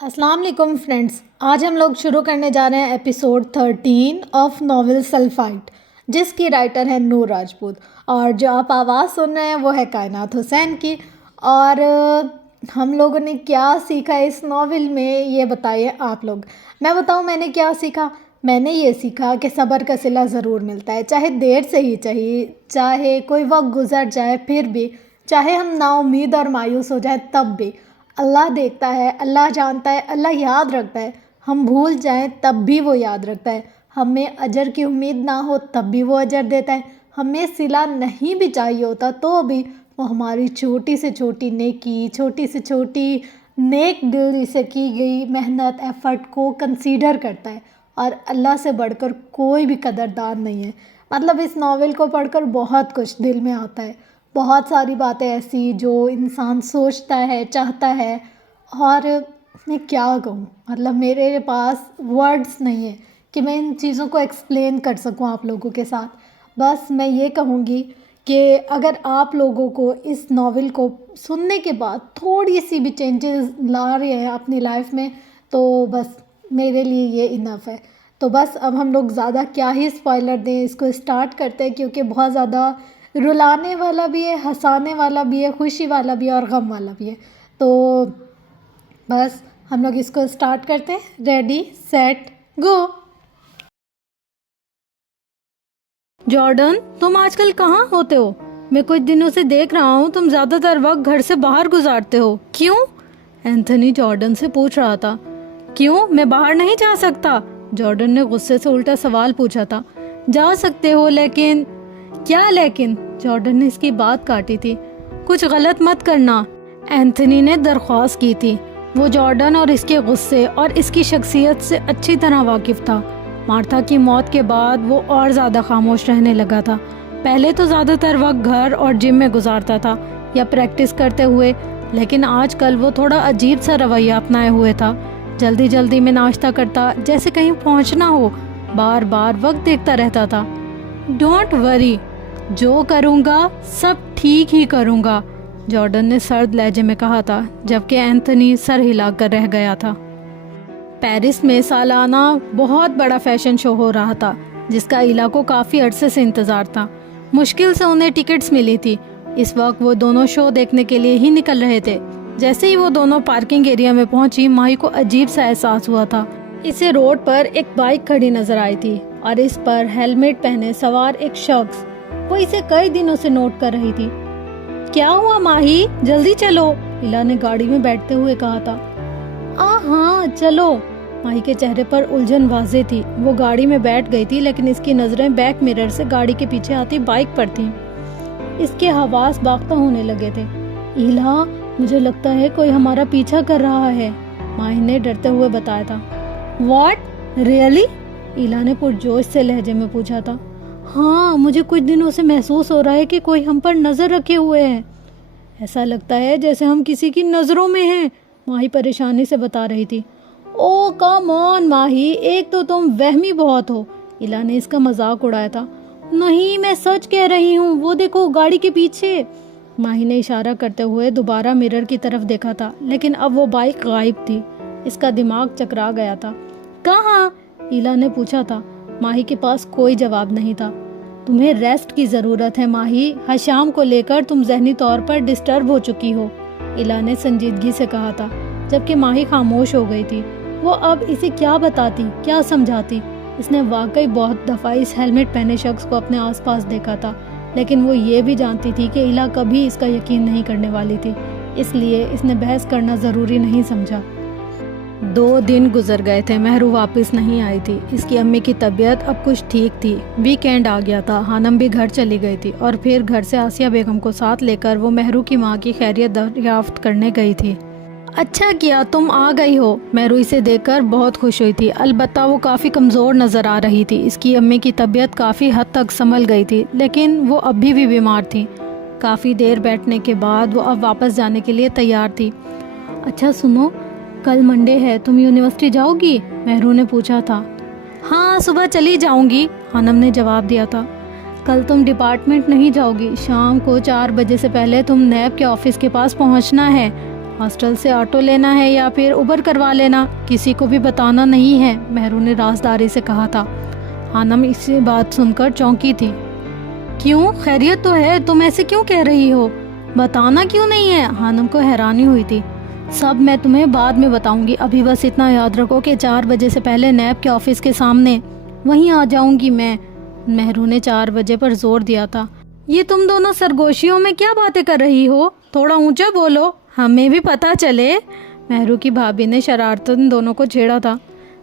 السلام علیکم فرینڈس، آج ہم لوگ شروع کرنے جا رہے ہیں ایپیسوڈ 13 آف ناول سلفائٹ، جس کی رائٹر ہے نور راجپوت، اور جو آپ آواز سن رہے ہیں وہ ہے کائنات حسین کی۔ اور ہم لوگوں نے کیا سیکھا اس ناول میں یہ بتائیے آپ لوگ۔ میں بتاؤں میں نے کیا سیکھا؟ میں نے یہ سیکھا کہ صبر کا صلہ ضرور ملتا ہے، چاہے دیر سے ہی چاہیے، چاہے کوئی وقت گزر جائے پھر بھی، چاہے ہم نا امید اور مایوس ہو جائیں تب بھی۔ اللہ دیکھتا ہے، اللہ جانتا ہے، اللہ یاد رکھتا ہے۔ ہم بھول جائیں تب بھی وہ یاد رکھتا ہے۔ ہمیں اجر کی امید نہ ہو تب بھی وہ اجر دیتا ہے۔ ہمیں صلہ نہیں بھی چاہیے ہوتا تو بھی وہ ہماری چھوٹی سے چھوٹی نیکی، چھوٹی سے چھوٹی نیک دل سے کی گئی محنت، ایفرٹ کو کنسیڈر کرتا ہے، اور اللہ سے بڑھ کر کوئی بھی قدردان نہیں ہے۔ مطلب اس ناول کو پڑھ کر بہت کچھ دل میں آتا ہے، بہت ساری باتیں ایسی جو انسان سوچتا ہے، چاہتا ہے، اور میں کیا کہوں، مطلب میرے پاس ورڈز نہیں ہیں کہ میں ان چیزوں کو ایکسپلین کر سکوں آپ لوگوں کے ساتھ۔ بس میں یہ کہوں گی کہ اگر آپ لوگوں کو اس ناول کو سننے کے بعد تھوڑی سی بھی چینجز لا رہے ہیں اپنی لائف میں تو بس میرے لیے یہ انف ہے۔ تو بس اب ہم لوگ زیادہ کیا ہی اسپوائلر دیں، اس کو اسٹارٹ کرتے ہیں، کیونکہ بہت زیادہ رلانے والا بھی ہے، ہنسانے والا بھی ہے، خوشی والا بھی ہے، اور غم والا بھی ہے۔ تو بس ہم لوگ اس کو اسٹارٹ کرتے ہیں۔ ریڈی سیٹ گو۔ جارڈن، تم آج کل کہاں ہوتے ہو؟ میں کچھ دنوں سے دیکھ رہا ہوں تم زیادہ تر وقت گھر سے باہر گزارتے ہو، کیوں؟ اینتھنی جارڈن سے پوچھ رہا تھا۔ کیوں؟ میں باہر نہیں جا سکتا؟ جارڈن نے غصے سے الٹا سوال پوچھا تھا۔ جا سکتے ہو لیکن… کیا لیکن؟ جارڈن نے اس کی بات کاٹی تھی۔ کچھ غلط مت کرنا، اینتھنی نے درخواست کی تھی۔ وہ جارڈن اور اس کے غصے اور اس کی شخصیت سے اچھی طرح واقف تھا۔ مارتھا کی موت کے بعد وہ اور زیادہ خاموش رہنے لگا تھا۔ پہلے تو زیادہ تر وقت گھر اور جم میں گزارتا تھا یا پریکٹس کرتے ہوئے، لیکن آج کل وہ تھوڑا عجیب سا رویہ اپنائے ہوئے تھا۔ جلدی جلدی میں ناشتہ کرتا، جیسے کہیں پہنچنا ہو، بار بار وقت دیکھتا رہتا تھا۔ ڈونٹ وری، جو کروں گا سب ٹھیک ہی کروں گا، جارڈن نے سرد لہجے میں کہا تھا، جبکہ اینتھنی سر ہلا کر رہ گیا تھا۔ پیرس میں سالانہ بہت بڑا فیشن شو ہو رہا تھا، جس کا ایلا کو کافی عرصے سے انتظار تھا۔ مشکل سے انہیں ٹکٹس ملی تھی۔ اس وقت وہ دونوں شو دیکھنے کے لیے ہی نکل رہے تھے۔ جیسے ہی وہ دونوں پارکنگ ایریا میں پہنچی، ماہی کو عجیب سا احساس ہوا تھا۔ اسے روڈ پر ایک بائک کھڑی نظر آئی تھی، اور اس پر ہیلمٹ پہنے سوار ایک شخص۔ وہ اسے کئی دنوں سے نوٹ کر رہی تھی۔ کیا ہوا ماہی؟ جلدی چلو، ایلا نے گاڑی میں بیٹھتے ہوئے کہا تھا۔ ہاں چلو۔ ماہی کے چہرے پر الجھن واضح تھی۔ وہ گاڑی میں بیٹھ گئی تھی، لیکن اس کی نظریں بیک مرر سے گاڑی کے پیچھے آتی بائک پر تھیں۔ اس کے حواس باختہ ہونے لگے تھے۔ ایلا، مجھے لگتا ہے کوئی ہمارا پیچھا کر رہا ہے، ماہی نے ڈرتے ہوئے بتایا تھا۔ واٹ؟ ریئلی؟ ایلا نے پرجوش سے لہجے میں پوچھا تھا۔ ہاں، مجھے کچھ دنوں سے محسوس ہو رہا ہے کہ کوئی ہم پر نظر رکھے ہوئے ہے۔ ایسا لگتا ہے جیسے ہم کسی کی نظروں میں ہیں، ماہی پریشانی سے بتا رہی تھی۔ او کم آن ماہی، ایک تو تم وہمی بہت ہو، ایلا نے اس کا مذاق اڑایا تھا۔ نہیں، میں سچ کہہ رہی ہوں، وہ دیکھو گاڑی کے پیچھے۔ ماہی نے اشارہ کرتے ہوئے دوبارہ مرر کی طرف دیکھا تھا، لیکن اب وہ بائک غائب تھی۔ اس کا دماغ چکرا گیا تھا۔ کہاں؟ ایلا نے پوچھا تھا۔ ماہی کے پاس کوئی جواب نہیں تھا۔ تمہیں ریسٹ کی ضرورت ہے ماہی، حشام کو لے کر تم ذہنی طور پر ڈسٹرب ہو چکی ہو، ایلا نے سنجیدگی سے کہا تھا، جبکہ ماہی خاموش ہو گئی تھی۔ وہ اب اسے کیا بتاتی، کیا سمجھاتی؟ اس نے واقعی بہت دفعہ اس ہیلمٹ پہنے شخص کو اپنے آس پاس دیکھا تھا، لیکن وہ یہ بھی جانتی تھی کہ ایلا کبھی اس کا یقین نہیں کرنے والی تھی، اس لیے اس نے بحث کرنا ضروری نہیں سمجھا۔ 2 دن گزر گئے تھے، مہرو واپس نہیں آئی تھی۔ اس کی امی کی طبیعت اب کچھ ٹھیک تھی۔ ویکینڈ آ گیا تھا، ہانم بھی گھر چلی گئی تھی، اور پھر گھر سے آسیہ بیگم کو ساتھ لے کر وہ مہرو کی ماں کی خیریت دریافت کرنے گئی تھی۔ اچھا کیا تم آ گئی ہو، مہرو اسے دیکھ کر بہت خوش ہوئی تھی۔ البتہ وہ کافی کمزور نظر آ رہی تھی۔ اس کی امی کی طبیعت کافی حد تک سنبھل گئی تھی، لیکن وہ ابھی بھی بیمار تھی۔ کافی دیر بیٹھنے کے بعد وہ اب واپس جانے کے لیے تیار تھی۔ اچھا سنو، کل منڈے ہے، تم یونیورسٹی جاؤ گی؟ مہرو نے پوچھا تھا۔ ہاں، صبح چلی جاؤں گی، ہانم نے جواب دیا تھا۔ کل تم ڈپارٹمنٹ نہیں جاؤ گی، شام کو 4 بجے سے پہلے تم نیب کے آفس کے پاس پہنچنا ہے، ہاسٹل سے آٹو لینا ہے یا پھر اوبر کروا لینا، کسی کو بھی بتانا نہیں ہے، مہرو نے رازداری سے کہا تھا۔ خانم اسی بات سن کر چونکی تھی۔ کیوں، خیریت تو ہے، تم ایسے کیوں کہہ رہی ہو؟ بتانا کیوں نہیں ہے؟ خانم کو حیرانی ہوئی تھی۔ سب میں تمہیں بعد میں بتاؤں گی، ابھی بس اتنا یاد رکھو کہ 4 بجے سے پہلے نیب کے آفس کے سامنے وہیں آ جاؤں گی میں۔ مہرو نے 4 بجے پر زور دیا تھا۔ یہ تم دونوں سرگوشیوں میں کیا باتیں کر رہی ہو؟ تھوڑا اونچا بولو، ہمیں بھی پتہ چلے۔ مہرو کی بھابھی نے شرارتاً دونوں کو چھیڑا تھا۔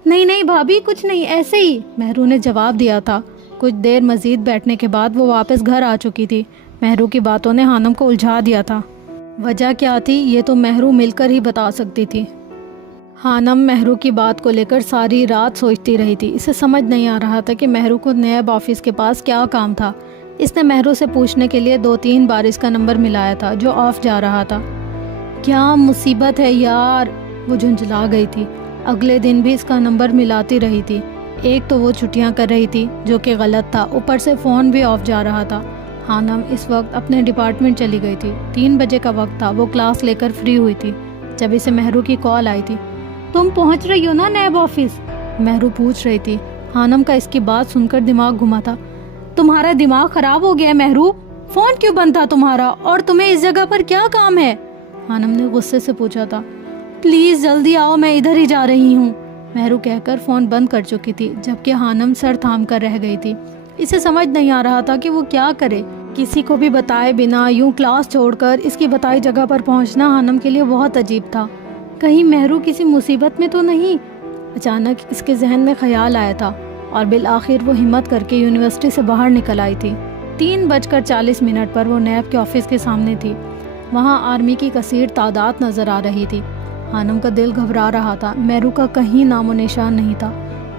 نہیں نہیں بھابھی، کچھ نہیں، ایسے ہی، مہرو نے جواب دیا تھا۔ کچھ دیر مزید بیٹھنے کے بعد وہ واپس گھر آ چکی تھی۔ مہرو کی باتوں نے خانم کو الجھا دیا تھا۔ وجہ کیا تھی یہ تو مہرو مل کر ہی بتا سکتی تھی۔ خانم مہرو کی بات کو لے کر ساری رات سوچتی رہی تھی۔ اسے سمجھ نہیں آ رہا تھا کہ مہرو کو نیب آفس کے پاس کیا کام تھا۔ اس نے مہرو سے پوچھنے کے لیے 2-3 بار اس کا نمبر ملایا تھا جو آف جا رہا تھا۔ کیا مصیبت ہے یار، وہ جھنجھلا گئی تھی۔ اگلے دن بھی اس کا نمبر ملاتی رہی تھی۔ ایک تو وہ چھٹیاں کر رہی تھی جو کہ غلط تھا، اوپر سے فون بھی آف جا رہا تھا۔ خانم اس وقت اپنے ڈپارٹمنٹ چلی گئی تھی۔ 3 بجے کا وقت تھا، وہ کلاس لے کر فری ہوئی تھی جب اسے مہرو کی کال آئی تھی۔ تم پہنچ رہی ہو نا نیب آفس؟ مہرو پوچھ رہی تھی۔ خانم کا اس کی بات سن کر دماغ گھما تھا۔ تمہارا دماغ خراب ہو گیا ہے مہرو، فون کیوں بند تھا تمہارا، اور تمہیں اس جگہ پر کیا کام ہے؟ خانم نے غصے سے پوچھا تھا۔ پلیز جلدی آؤ، میں ادھر ہی جا رہی ہوں، مہرو کہہ کر فون بند کر چکی تھی، جبکہ خانم سر تھام کر رہ گئی تھی۔ اسے سمجھ نہیں آ رہا تھا کہ وہ کیا کرے۔ کسی کو بھی بتائے بنا یوں کلاس چھوڑ کر اس کی بتائی جگہ پر پہنچنا خانم کے لیے بہت عجیب تھا۔ کہیں مہرو کسی مصیبت میں تو نہیں؟ اچانک اس کے ذہن میں خیال آیا تھا اور بالآخر وہ ہمت کر کے یونیورسٹی سے باہر نکل آئی تھی۔ 3:40 پر وہ نیب کے آفس کے سامنے تھی۔ وہاں آرمی کی کثیر تعداد نظر آ رہی تھی۔ خانم کا دل گھبرا رہا تھا، مہرو کا کہیں نام و نشان نہیں تھا۔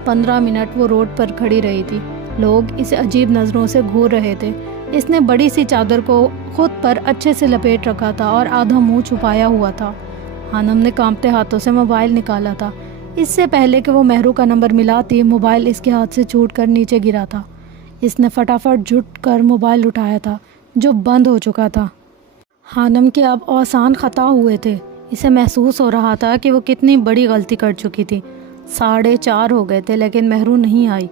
15 منٹ وہ روڈ پر کھڑی رہی تھی۔ لوگ اسے عجیب نظروں سے گھور رہے تھے۔ اس نے بڑی سی چادر کو خود پر اچھے سے لپیٹ رکھا تھا اور آدھا منہ چھپایا ہوا تھا۔ خانم نے کانپتے ہاتھوں سے موبائل نکالا تھا۔ اس سے پہلے کہ وہ مہرو کا نمبر ملاتی، موبائل اس کے ہاتھ سے چھوٹ کر نیچے گرا تھا۔ اس نے فٹافٹ جھٹ کر موبائل اٹھایا تھا جو بند ہو چکا تھا۔ خانم کے اب آسان خطا ہوئے تھے۔ اسے محسوس ہو رہا تھا کہ وہ کتنی بڑی غلطی کر چکی تھی۔ 4:30 ہو گئے تھے لیکن مہرو نہیں آئی۔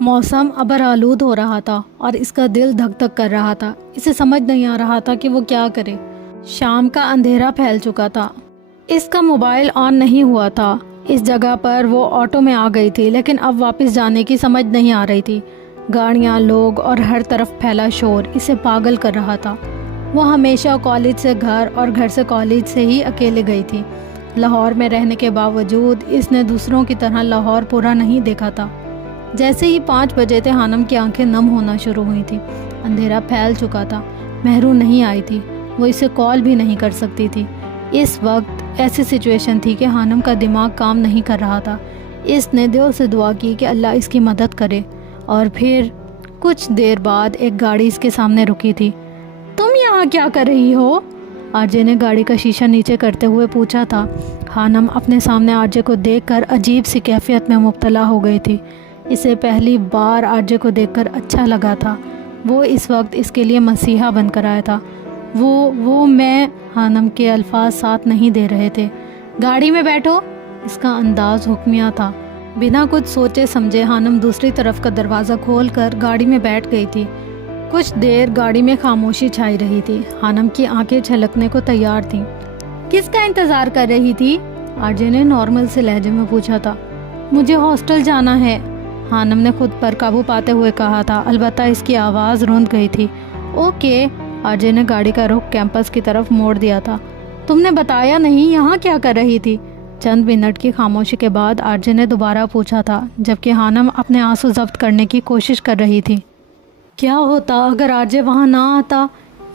موسم ابر آلود ہو رہا تھا اور اس کا دل دھک دھک کر رہا تھا۔ اسے سمجھ نہیں آ رہا تھا کہ وہ کیا کرے۔ شام کا اندھیرا پھیل چکا تھا۔ اس کا موبائل آن نہیں ہوا تھا۔ اس جگہ پر وہ آٹو میں آ گئی تھی لیکن اب واپس جانے کی سمجھ نہیں آ رہی تھی۔ گاڑیاں، لوگ اور ہر طرف پھیلا شور اسے پاگل کر رہا تھا۔ وہ ہمیشہ کالج سے گھر اور گھر سے کالج سے ہی اکیلے گئی تھی۔ لاہور میں رہنے کے باوجود اس نے دوسروں کی طرح لاہور پورا نہیں دیکھا تھا۔ جیسے ہی 5 بجے تھے، خانم کی آنکھیں نم ہونا شروع ہوئی تھی۔ اندھیرا پھیل چکا تھا۔ مہرو نہیں آئی تھی، وہ اسے کال بھی نہیں کر سکتی تھی۔ اس وقت ایسی سچویشن تھی کہ خانم کا دماغ کام نہیں کر رہا تھا۔ اس نے دل سے دعا کی کہ اللہ اس کی مدد کرے، اور پھر کچھ دیر بعد ایک گاڑی اس کے سامنے رکی تھی۔ تم یہاں کیا کر رہی ہو؟ آرجے نے گاڑی کا شیشہ نیچے کرتے ہوئے پوچھا تھا۔ خانم اپنے سامنے آرجے کو دیکھ کر عجیب سی کیفیت میں مبتلا ہو گئی تھی۔ اسے پہلی بار آرجے کو دیکھ کر اچھا لگا تھا۔ وہ اس وقت اس کے لیے مسیحا بن کر آیا تھا۔ وہ میں خانم کے الفاظ ساتھ نہیں دے رہے تھے۔ گاڑی میں بیٹھو، اس کا انداز حکمیہ تھا۔ بنا کچھ سوچے سمجھے خانم دوسری طرف کا دروازہ کھول کر گاڑی میں بیٹھ گئی تھی۔ کچھ دیر گاڑی میں خاموشی چھائی رہی تھی۔ خانم کی آنکھیں چھلکنے کو تیار تھیں۔ کس کا انتظار کر رہی تھی؟ آرجے نے نارمل سے لہجے میں پوچھا تھا۔ مجھے ہاسٹل جانا ہے، خانم نے خود پر قابو پاتے ہوئے کہا تھا، البتہ اس کی آواز روند گئی تھی۔ اوکے، آرجے نے گاڑی کا رخ کیمپس کی طرف موڑ دیا تھا۔ تم نے بتایا نہیں یہاں کیا کر رہی تھی؟ چند منٹ کی خاموشی کے بعد آرجے نے دوبارہ پوچھا تھا، جبکہ خانم اپنے آنسو ضبط کرنے کی کوشش کر رہی تھی۔ کیا ہوتا اگر آرجے وہاں نہ آتا؟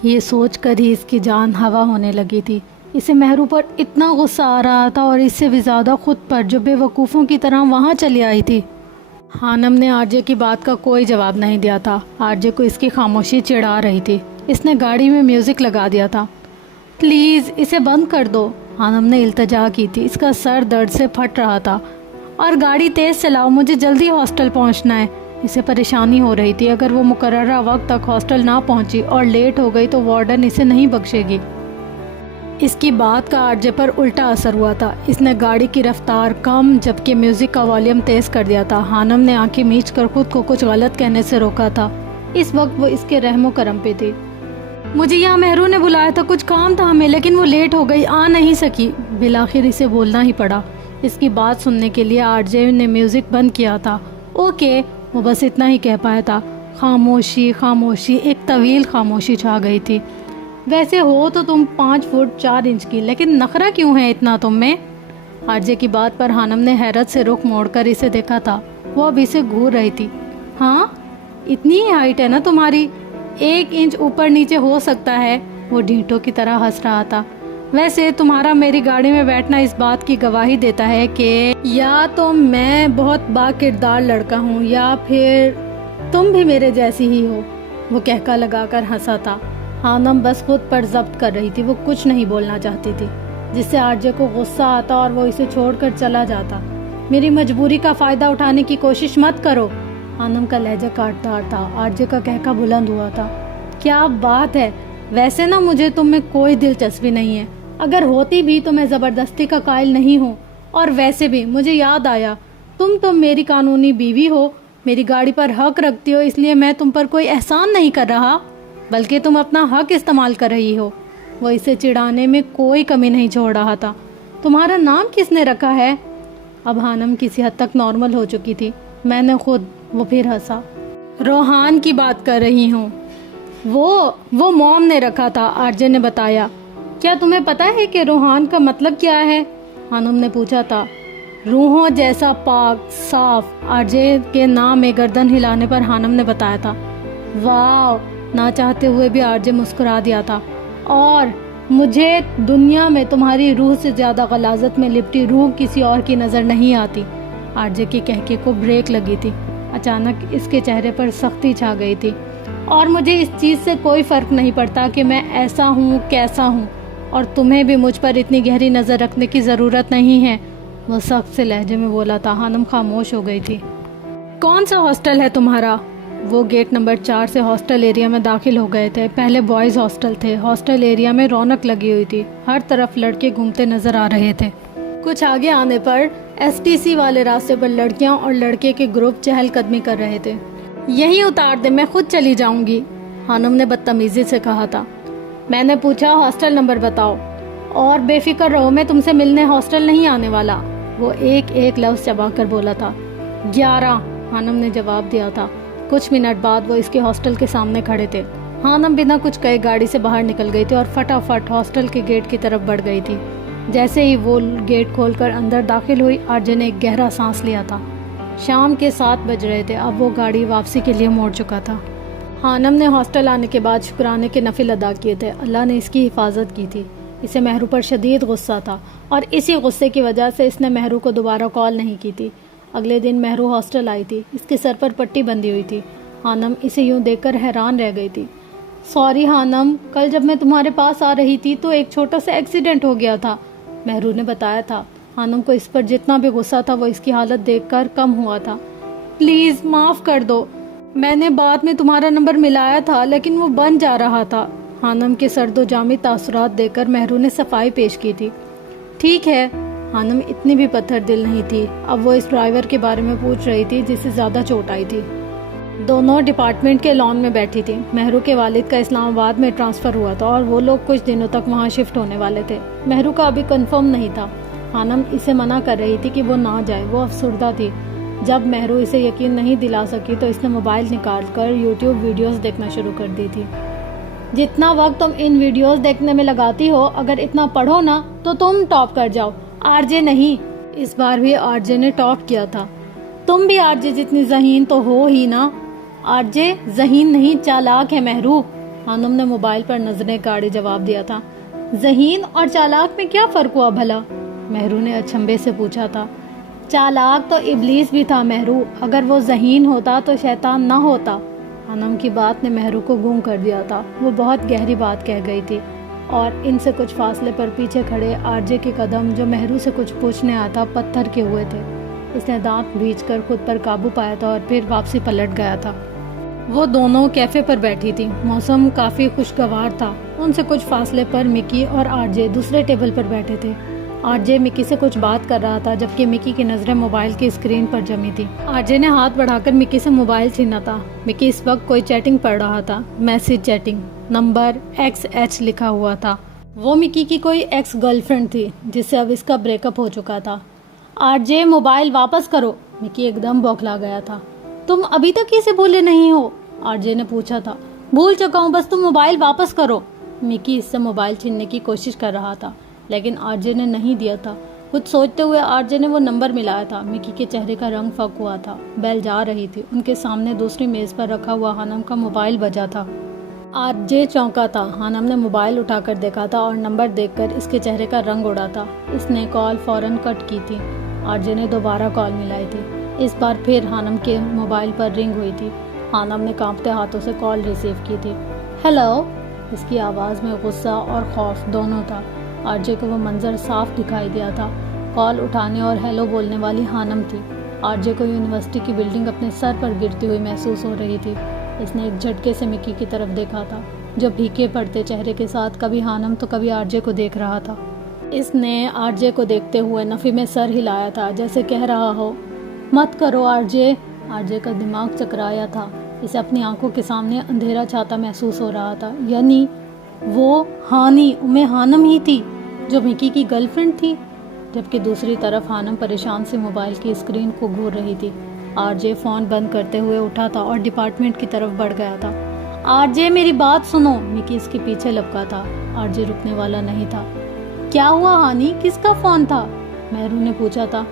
یہ سوچ کر ہی اس کی جان ہوا ہونے لگی تھی۔ اسے مہرو پر اتنا غصہ آ رہا تھا اور اس سے بھی زیادہ خود پر، جو بے وقوفوں کی طرح وہاں چلی آئی تھی۔ خانم نے آرجے کی بات کا کوئی جواب نہیں دیا تھا۔ آرجے کو اس کی خاموشی چڑھا رہی تھی۔ اس نے گاڑی میں میوزک لگا دیا تھا۔ پلیز اسے بند کر دو، خانم نے التجا کی تھی۔ اس کا سر درد سے پھٹ رہا تھا۔ اور گاڑی تیز چلاؤ، مجھے جلدی ہاسٹل پہنچنا ہے۔ اسے پریشانی ہو رہی تھی، اگر وہ مقررہ وقت تک ہاسٹل نہ پہنچی اور لیٹ ہو گئی تو وارڈن اسے نہیں بخشے گی۔ اس کی بات کا آرجے پر الٹا اثر ہوا تھا. اس نے گاڑی کی رفتار کم جبکہ میوزک کا والیوم تیز کر دیا تھا. حانم نے آنکھیں میچ کر خود کو کچھ غلط کہنے سے روکا تھا. اس وقت وہ اس کے رحم و کرم پہ تھی. مجھے یہاں مہرو نے بلایا تھا, کچھ کام تھا ہمیں, لیکن وہ لیٹ ہو گئی, آ نہیں سکی. بالآخر اسے بولنا ہی پڑا. اس کی بات سننے کے لیے آرجے نے میوزک بند کیا تھا. اوکے, وہ بس اتنا ہی کہہ پایا تھا. خاموشی خاموشی, ایک طویل خاموشی چھا گئی تھی. ویسے ہو تو تم 5 فٹ 4 انچ کی, لیکن نخرہ کیوں ہے اتنا تم میں؟ آرجے کی بات پر حانم نے حیرت سے رخ موڑ کر اسے دیکھا تھا. وہ اب اسے گھور رہی تھی. ہاں, اتنی ہی ہائٹ ہے نا تمہاری, 1 انچ اوپر نیچے ہو سکتا ہے. وہ ڈھینٹوں کی طرح ہنس رہا تھا. ویسے تمہارا میری گاڑی میں بیٹھنا اس بات کی گواہی دیتا ہے کہ یا تو میں بہت با کردار لڑکا ہوں یا پھر تم بھی میرے جیسی ہی ہو. وہ کہکا لگا کر ہنسا تھا. حانم بس خود پر ضبط کر رہی تھی. وہ کچھ نہیں بولنا چاہتی تھی, جس سے آرجے کو غصہ آتا اور وہ اسے چھوڑ کر چلا جاتا. میری مجبوری کا فائدہ اٹھانے کی کوشش مت کرو. حانم کا لہجہ کاٹدار تھا. آرجے کا کہکا بلند ہوا تھا. کیا بات ہے, ویسے نا مجھے تم میں کوئی دلچسپی نہیں ہے. اگر ہوتی بھی تو میں زبردستی کا قائل نہیں ہوں. اور ویسے بھی مجھے یاد آیا, تم تو میری قانونی بیوی ہو, میری گاڑی پر حق رکھتی ہو, اس لیے میں تم پر کوئی احسان نہیں کر رہا, بلکہ تم اپنا حق استعمال کر رہی ہو. وہ اسے چڑھانے میں کوئی کمی نہیں چھوڑ رہا تھا. تمہارا نام کس نے رکھا ہے؟ اب حانم کسی حد تک نارمل ہو چکی تھی. میں نے خود. وہ پھر ہنسا. روحان کی بات کر رہی ہوں. وہ موم نے رکھا تھا, آرجے نے بتایا. کیا تمہیں پتا ہے کہ روحان کا مطلب کیا ہے؟ حانم نے پوچھا تھا. روحوں جیسا پاک صاف. آرجے کے نام میں گردن ہلانے پر حانم نے بتایا تھا. واو, نہ چاہتے ہوئے بھی آرجے مسکرا دیا تھا. اور مجھے دنیا میں تمہاری روح سے زیادہ غلاظت میں لپٹی روح کسی اور کی نظر نہیں آتی. آرجے کے کہکے کو بریک لگی تھی. اچانک اس کے چہرے پر سختی چھا گئی تھی. اور مجھے اس چیز سے کوئی فرق نہیں پڑتا کہ میں ایسا ہوں کیسا ہوں, اور تمہیں بھی مجھ پر اتنی گہری نظر رکھنے کی ضرورت نہیں ہے. وہ سخت سے لہجے میں بولا تھا. حانم خاموش ہو گئی تھی. کون سا ہاسٹل ہے تمہارا؟ وہ گیٹ نمبر 4 سے ہاسٹل ایریا میں داخل ہو گئے تھے. پہلے بوائز ہاسٹل تھے. ہاسٹل ایریا میں رونق لگی ہوئی تھی. ہر طرف لڑکے گھومتے نظر آ رہے تھے. کچھ آگے آنے پر STC والے راستے پر لڑکیاں اور لڑکے کے گروپ چہل قدمی کر رہے تھے. یہی اتار دے, میں خود چلی جاؤں گی, حانم نے بدتمیزی سے کہا تھا. میں نے پوچھا ہاسٹل نمبر بتاؤ, اور بے فکر رہو, میں تم سے ملنے ہاسٹل نہیں آنے والا. وہ ایک لفظ چبا کر بولا تھا. 11, حانم نے جواب دیا تھا. کچھ منٹ بعد وہ اس کے ہاسٹل کے سامنے کھڑے تھے. حانم بنا کچھ کہے گاڑی سے باہر نکل گئی تھی اور فٹافٹ ہاسٹل کے گیٹ کی طرف بڑھ گئی تھی. جیسے ہی وہ گیٹ کھول کر اندر داخل ہوئی, آرجے نے ایک گہرا سانس لیا تھا. شام کے 7 بج رہے تھے. اب وہ گاڑی واپسی کے لیے موڑ چکا تھا. حانم نے ہاسٹل آنے کے بعد شکرانے کے نفل ادا کیے تھے. اللہ نے اس کی حفاظت کی تھی. اسے مہرو پر شدید غصہ تھا, اور اسی غصے کی وجہ سے اس نے مہرو کو دوبارہ کال نہیں کی تھی. اگلے دن مہرو ہاسٹل آئی تھی. اس کے سر پر پٹی بندھی ہوئی تھی. حانم اسے یوں دیکھ کر حیران رہ گئی تھی. سوری حانم, کل جب میں تمہارے پاس آ رہی تھی تو ایک چھوٹا سا ایکسیڈنٹ ہو گیا تھا, مہرو نے بتایا تھا. حانم کو اس پر جتنا بھی غصہ تھا وہ اس کی حالت دیکھ کر کم ہوا تھا. پلیز معاف کر دو, میں نے بعد میں تمہارا نمبر ملایا تھا لیکن وہ بند جا رہا تھا. حانم کے سرد و جامع تاثرات دیکھ کر مہرو نے صفائی پیش کی تھی. ٹھیک ہے. حانم اتنی بھی پتھر دل نہیں تھی. اب وہ اس ڈرائیور کے بارے میں پوچھ رہی تھی جس سے زیادہ چوٹ آئی تھی. دونوں ڈپارٹمنٹ کے لان میں بیٹھی تھی. مہرو کے والد کا اسلام آباد میں ٹرانسفر ہوا تھا اور وہ لوگ کچھ دنوں تک وہاں شفٹ ہونے والے تھے. مہرو کا ابھی کنفرم نہیں تھا. حانم اسے منع کر رہی تھی کہ وہ نہ جائے. وہ افسردہ تھی. جب مہرو اسے یقین نہیں دلا سکی تو اس نے موبائل نکال کر یوٹیوب ویڈیوز دیکھنا شروع کر دی تھی. جتنا وقت تم ان ویڈیوز دیکھنے میں لگاتی ہو, اگر اتنا پڑھو نا تو تم ٹاپ کر جاؤ. آرجے نہیں. اس بار بھی آرجے نے ٹاپ کیا تھا. تم بھی آرجے جتنی ذہین تو ہو ہی نا. آرجے ذہین نہیں, چالاک ہے مہرو. حانم نے موبائل پر نظریں گاڑی جواب دیا تھا. ذہین اور چالاک میں کیا فرق ہوا بھلا؟ مہرو نے اچھمبے سے پوچھا تھا. چالاک تو ابلیس بھی تھا مہرو, اگر وہ ذہین ہوتا تو شیطان نہ ہوتا. حانم کی بات نے مہرو کو گم کر دیا تھا. وہ بہت گہری بات کہہ گئی تھی, اور ان سے کچھ فاصلے پر پیچھے کھڑے آرجے کے قدم جو مہرو سے کچھ پوچھنے آتا پتھر کے ہوئے تھے. اس نے دانت بھیج کر خود پر قابو پایا تھا اور پھر واپسی پلٹ گیا تھا. وہ دونوں کیفے پر بیٹھی تھی. موسم کافی خوشگوار تھا. ان سے کچھ فاصلے پر مکی اور آر جے دوسرے ٹیبل پر بیٹھے تھے. آر جے مکی سے کچھ بات کر رہا تھا جبکہ مکی کی نظریں موبائل کی اسکرین پر جمی تھی. آر جے نے ہاتھ بڑھا کر مکی سے موبائل چھینا تھا. مکی اس وقت کوئی چیٹنگ پڑھ رہا تھا. Message cheating. نمبر XH لکھا ہوا تھا. وہ مکی کی کوئی ایکس گرل فرینڈ تھی جس سے اب اس کا بریک اپ ہو چکا تھا. آر جے موبائل واپس کرو. مکی ایک دم بوکھلا گیا تھا. تم ابھی تک اسے بھولے نہیں ہو؟ آر جے نے پوچھا تھا. بھول چکا ہوں، بس تم موبائل واپس کرو. مکی اس سے موبائل چھیننے کی کوشش کر رہا تھا لیکن آر جے نے نہیں دیا تھا. کچھ سوچتے ہوئے آر جے نے وہ نمبر ملایا تھا. مکی کے چہرے کا رنگ پھک ہوا تھا. بیل جا رہی تھی. ان کے سامنے دوسری میز پر رکھا ہوا ہانم کا موبائل بجا تھا. آر جے چونکا تھا. ہانم نے موبائل اٹھا کر دیکھا تھا اور نمبر دیکھ کر اس کے چہرے کا رنگ اڑا تھا. اس نے کال فوراً کٹ کی تھی. آر جے نے دوبارہ کال ملائی تھی. اس بار پھر ہانم کے موبائل پر رنگ ہوئی تھی. ہانم نے کانپتے ہاتھوں سے کال ریسیو کی تھی. ہیلو. اس کی آواز میں غصہ اور خوف دونوں تھا. آر جے کو وہ منظر صاف دکھائی دیا تھا. کال اٹھانے اور ہیلو بولنے والی ہانم تھی. آر جے کو یونیورسٹی کی بلڈنگ اپنے سر پر گرتی ہوئی محسوس ہو رہی تھی. اس نے ایک جھٹکے سے مکی کی طرف دیکھا تھا جو پھیکے پڑتے چہرے کے ساتھ کبھی ہانم تو کبھی آر جے کو دیکھ رہا تھا. اس نے آر جے کو دیکھتے ہوئے نفی میں سر ہلایا تھا جیسے کہہ رہا ہو مت کرو آر جے. آر جے کا دماغ چکرایا تھا. اسے اپنی آنکھوں کے سامنے اندھیرا چھاتا محسوس ہو رہا تھا. یعنی وہ ہانم ہی تھی جو مکی کی گرل فرینڈ تھی. جبکہ دوسری طرف ہانم پریشان سے موبائل کی اسکرین کو گھور رہی تھی. آر جے فون بند کرتے ہوئے اٹھا تھا اور ڈپارٹمنٹ کی طرف بڑھ گیا تھا. آر جے میری بات سنو. مکی اس کے پیچھے لپکا تھا. آر جے رکنے والا نہیں تھا. کیا ہوا ہانی؟ کس کا فون تھا؟ مہرو نے پوچھا تھا.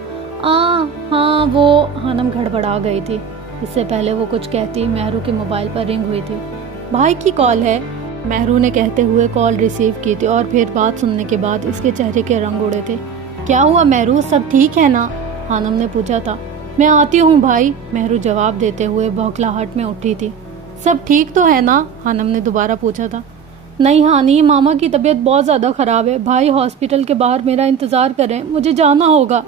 ہاں وہ ہانم گھڑبڑا گئی تھی. اس سے پہلے وہ کچھ کہتی مہرو کے موبائل پر رنگ ہوئی تھی. بھائی کی کال ہے. مہرو نے کہتے ہوئے کال ریسیو کی تھی اور پھر بات سننے کے بعد اس کے چہرے کے رنگ اڑے تھے. کیا ہوا مہرو؟ سب ٹھیک ہے نا؟ ہانم نے پوچھا تھا. میں آتی ہوں بھائی. مہرو جواب دیتے ہوئے بوکھلاہٹ میں اٹھی تھی. سب ٹھیک تو ہے نا؟ ہانم نے دوبارہ پوچھا تھا. نہیں ہانی، ماما کی طبیعت بہت زیادہ خراب ہے. بھائی ہاسپٹل کے باہر میرا انتظار کریں، مجھے جانا ہوگا.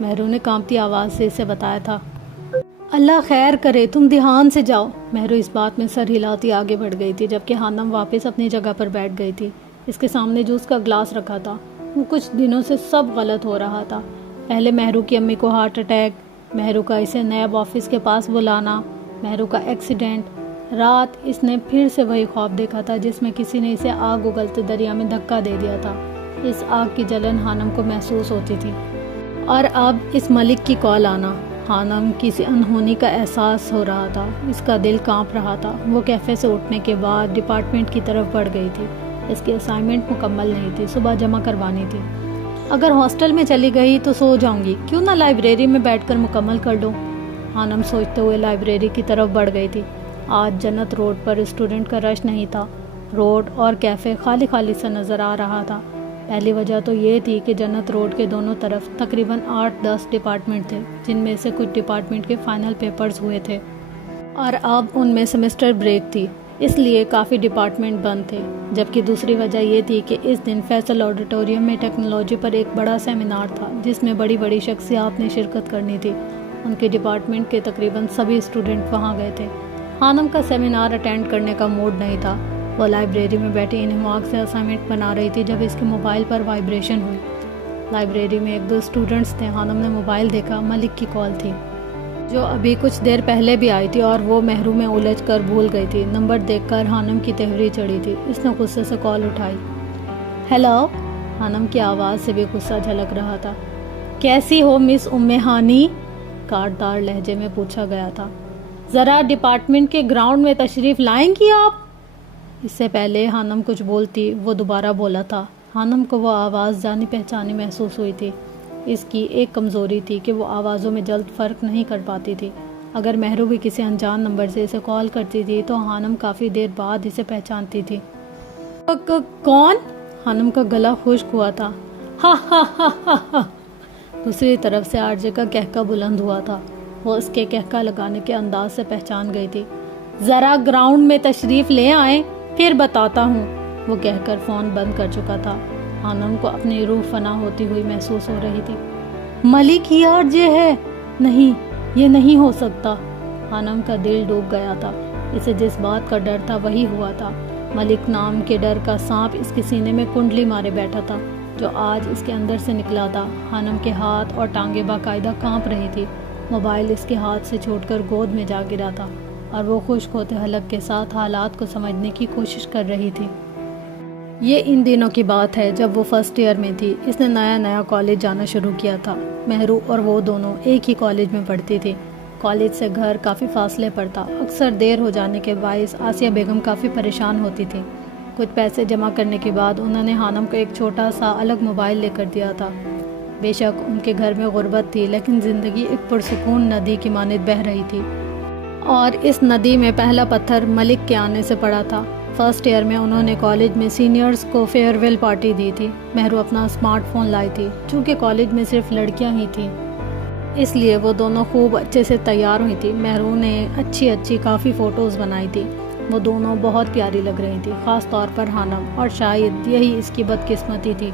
مہرو نے کانپتی آواز سے اسے بتایا تھا. اللہ خیر کرے، تم دھیان سے جاؤ. مہرو اس بات میں سر ہلاتی آگے بڑھ گئی تھی جبکہ ہانم واپس اپنی جگہ پر بیٹھ گئی تھی. اس کے سامنے جوس کا گلاس رکھا تھا. وہ کچھ دنوں سے سب غلط ہو رہا تھا. پہلے مہرو کی امی کو ہارٹ اٹیک، مہرو کا اسے نیب آفس کے پاس بلانا، مہرو کا ایکسیڈنٹ. رات اس نے پھر سے وہی خواب دیکھا تھا جس میں کسی نے اسے آگ اگلتے دریا میں دھکا دے دیا تھا. اس آگ کی جلن ہانم کو محسوس ہوتی تھی. اور اب اس ملک کی کال آنا. ہانم کسی انہونی کا احساس ہو رہا تھا. اس کا دل کانپ رہا تھا. وہ کیفے سے اٹھنے کے بعد ڈپارٹمنٹ کی طرف بڑھ گئی تھی. اس کی اسائنمنٹ مکمل نہیں تھی، صبح جمع کروانی تھی. اگر ہاسٹل میں چلی گئی تو سو جاؤں گی، کیوں نہ لائبریری میں بیٹھ کر مکمل کر لوں. ہانم سوچتے ہوئے لائبریری کی طرف بڑھ گئی تھی. آج جنت روڈ پر اسٹوڈنٹ کا رش نہیں تھا. روڈ اور کیفے خالی خالی سا نظر آ رہا تھا. پہلی وجہ تو یہ تھی کہ جنت روڈ کے دونوں طرف تقریباً 8-10 ڈپارٹمنٹ تھے جن میں سے کچھ ڈپارٹمنٹ کے فائنل پیپرز ہوئے تھے اور اب ان میں سیمسٹر بریک تھی، اس لیے کافی ڈپارٹمنٹ بند تھے. جبکہ دوسری وجہ یہ تھی کہ اس دن فیصل آڈیٹوریم میں ٹیکنالوجی پر ایک بڑا سیمینار تھا جس میں بڑی بڑی شخصیات نے شرکت کرنی تھی. ان کے ڈپارٹمنٹ کے تقریباً سبھی اسٹوڈنٹ وہاں گئے تھے. ہانم کا سیمینار اٹینڈ کرنے کا موڈ نہیں تھا. وہ لائبریری میں بیٹھی انہماک سے اسائنمنٹ بنا رہی تھی جب اس کے موبائل پر وائبریشن ہوئی. لائبریری میں 1-2 اسٹوڈنٹس تھے. ہانم نے موبائل دیکھا. ملک کی کال تھی جو ابھی کچھ دیر پہلے بھی آئی تھی اور وہ محروم میں الجھ کر بھول گئی تھی. نمبر دیکھ کر ہانم کی تہوری چڑھی تھی. اس نے غصے سے کال اٹھائی. ہیلو. ہانم کی آواز سے بھی غصہ جھلک رہا تھا. کیسی ہو مس ہانی؟ کاٹ دار لہجے میں پوچھا گیا تھا. ذرا ڈپارٹمنٹ کے گراؤنڈ میں تشریف لائیں گی آپ؟ اس سے پہلے ہانم کچھ بولتی وہ دوبارہ بولا تھا. ہانم کو وہ آواز جانی پہچانی محسوس ہوئی تھی. اس کی ایک کمزوری تھی کہ وہ آوازوں میں جلد فرق نہیں کر پاتی تھی. اگر مہرو بھی کسی انجان نمبر سے اسے کال کرتی تھی تو ہانم کافی دیر بعد اسے پہچانتی تھی. کون؟ ہانم کا گلا خشک ہوا تھا. ہا ہا ہا ہا ہا. دوسری طرف سے آر جے کا کہکا بلند ہوا تھا. وہ اس کے کہکا لگانے کے انداز سے پہچان گئی تھی. ذرا گراؤنڈ میں تشریف لے آئیں پھر بتاتا ہوں. وہ کہہ کر فون بند کر چکا تھا. ہانم کو اپنی روح فنا ہوتی ہوئی محسوس ہو رہی تھی. ملک ہی آر جے ہے؟ نہیں، یہ نہیں ہو سکتا. ہانم کا دل ڈوب گیا تھا. اسے جس بات کا ڈر تھا وہی ہوا تھا۔ ملک نام کے ڈر کا سانپ اس کے سینے میں کنڈلی مارے بیٹھا تھا جو آج اس کے اندر سے نکلا تھا۔ خانم کے ہاتھ اور ٹانگیں باقاعدہ کانپ رہی تھی۔ موبائل اس کے ہاتھ سے چھوٹ کر گود میں جا گرا تھا اور وہ خشک ہوتے حلق کے ساتھ حالات کو سمجھنے کی کوشش کر رہی تھی۔ یہ ان دنوں کی بات ہے جب وہ فرسٹ ایئر میں تھی۔ اس نے نیا کالج جانا شروع کیا تھا۔ مہرو اور وہ دونوں ایک ہی کالج میں پڑھتی تھی۔ کالج سے گھر کافی فاصلے پر تھا۔ اکثر دیر ہو جانے کے باعث آسیہ بیگم کافی پریشان ہوتی تھی۔ کچھ پیسے جمع کرنے کے بعد انہوں نے خانم کو ایک چھوٹا سا الگ موبائل لے کر دیا تھا۔ بے شک ان کے گھر میں غربت تھی، لیکن زندگی ایک پرسکون ندی کی مانند بہہ رہی تھی، اور اس ندی میں پہلا پتھر ملک کے آنے سے پڑا تھا۔ فرسٹ ایئر میں انہوں نے کالج میں سینئرز کو فیئر ویل پارٹی دی تھی۔ مہرو اپنا اسمارٹ فون لائی تھی، چونکہ کالج میں صرف لڑکیاں ہی تھیں، اس لیے وہ دونوں خوب اچھے سے تیار ہوئی تھی۔ مہرو نے اچھی کافی فوٹوز بنائی تھی۔ وہ دونوں بہت پیاری لگ رہی تھی، خاص طور پر خانم، اور شاید یہی اس کی بدقسمتی تھی۔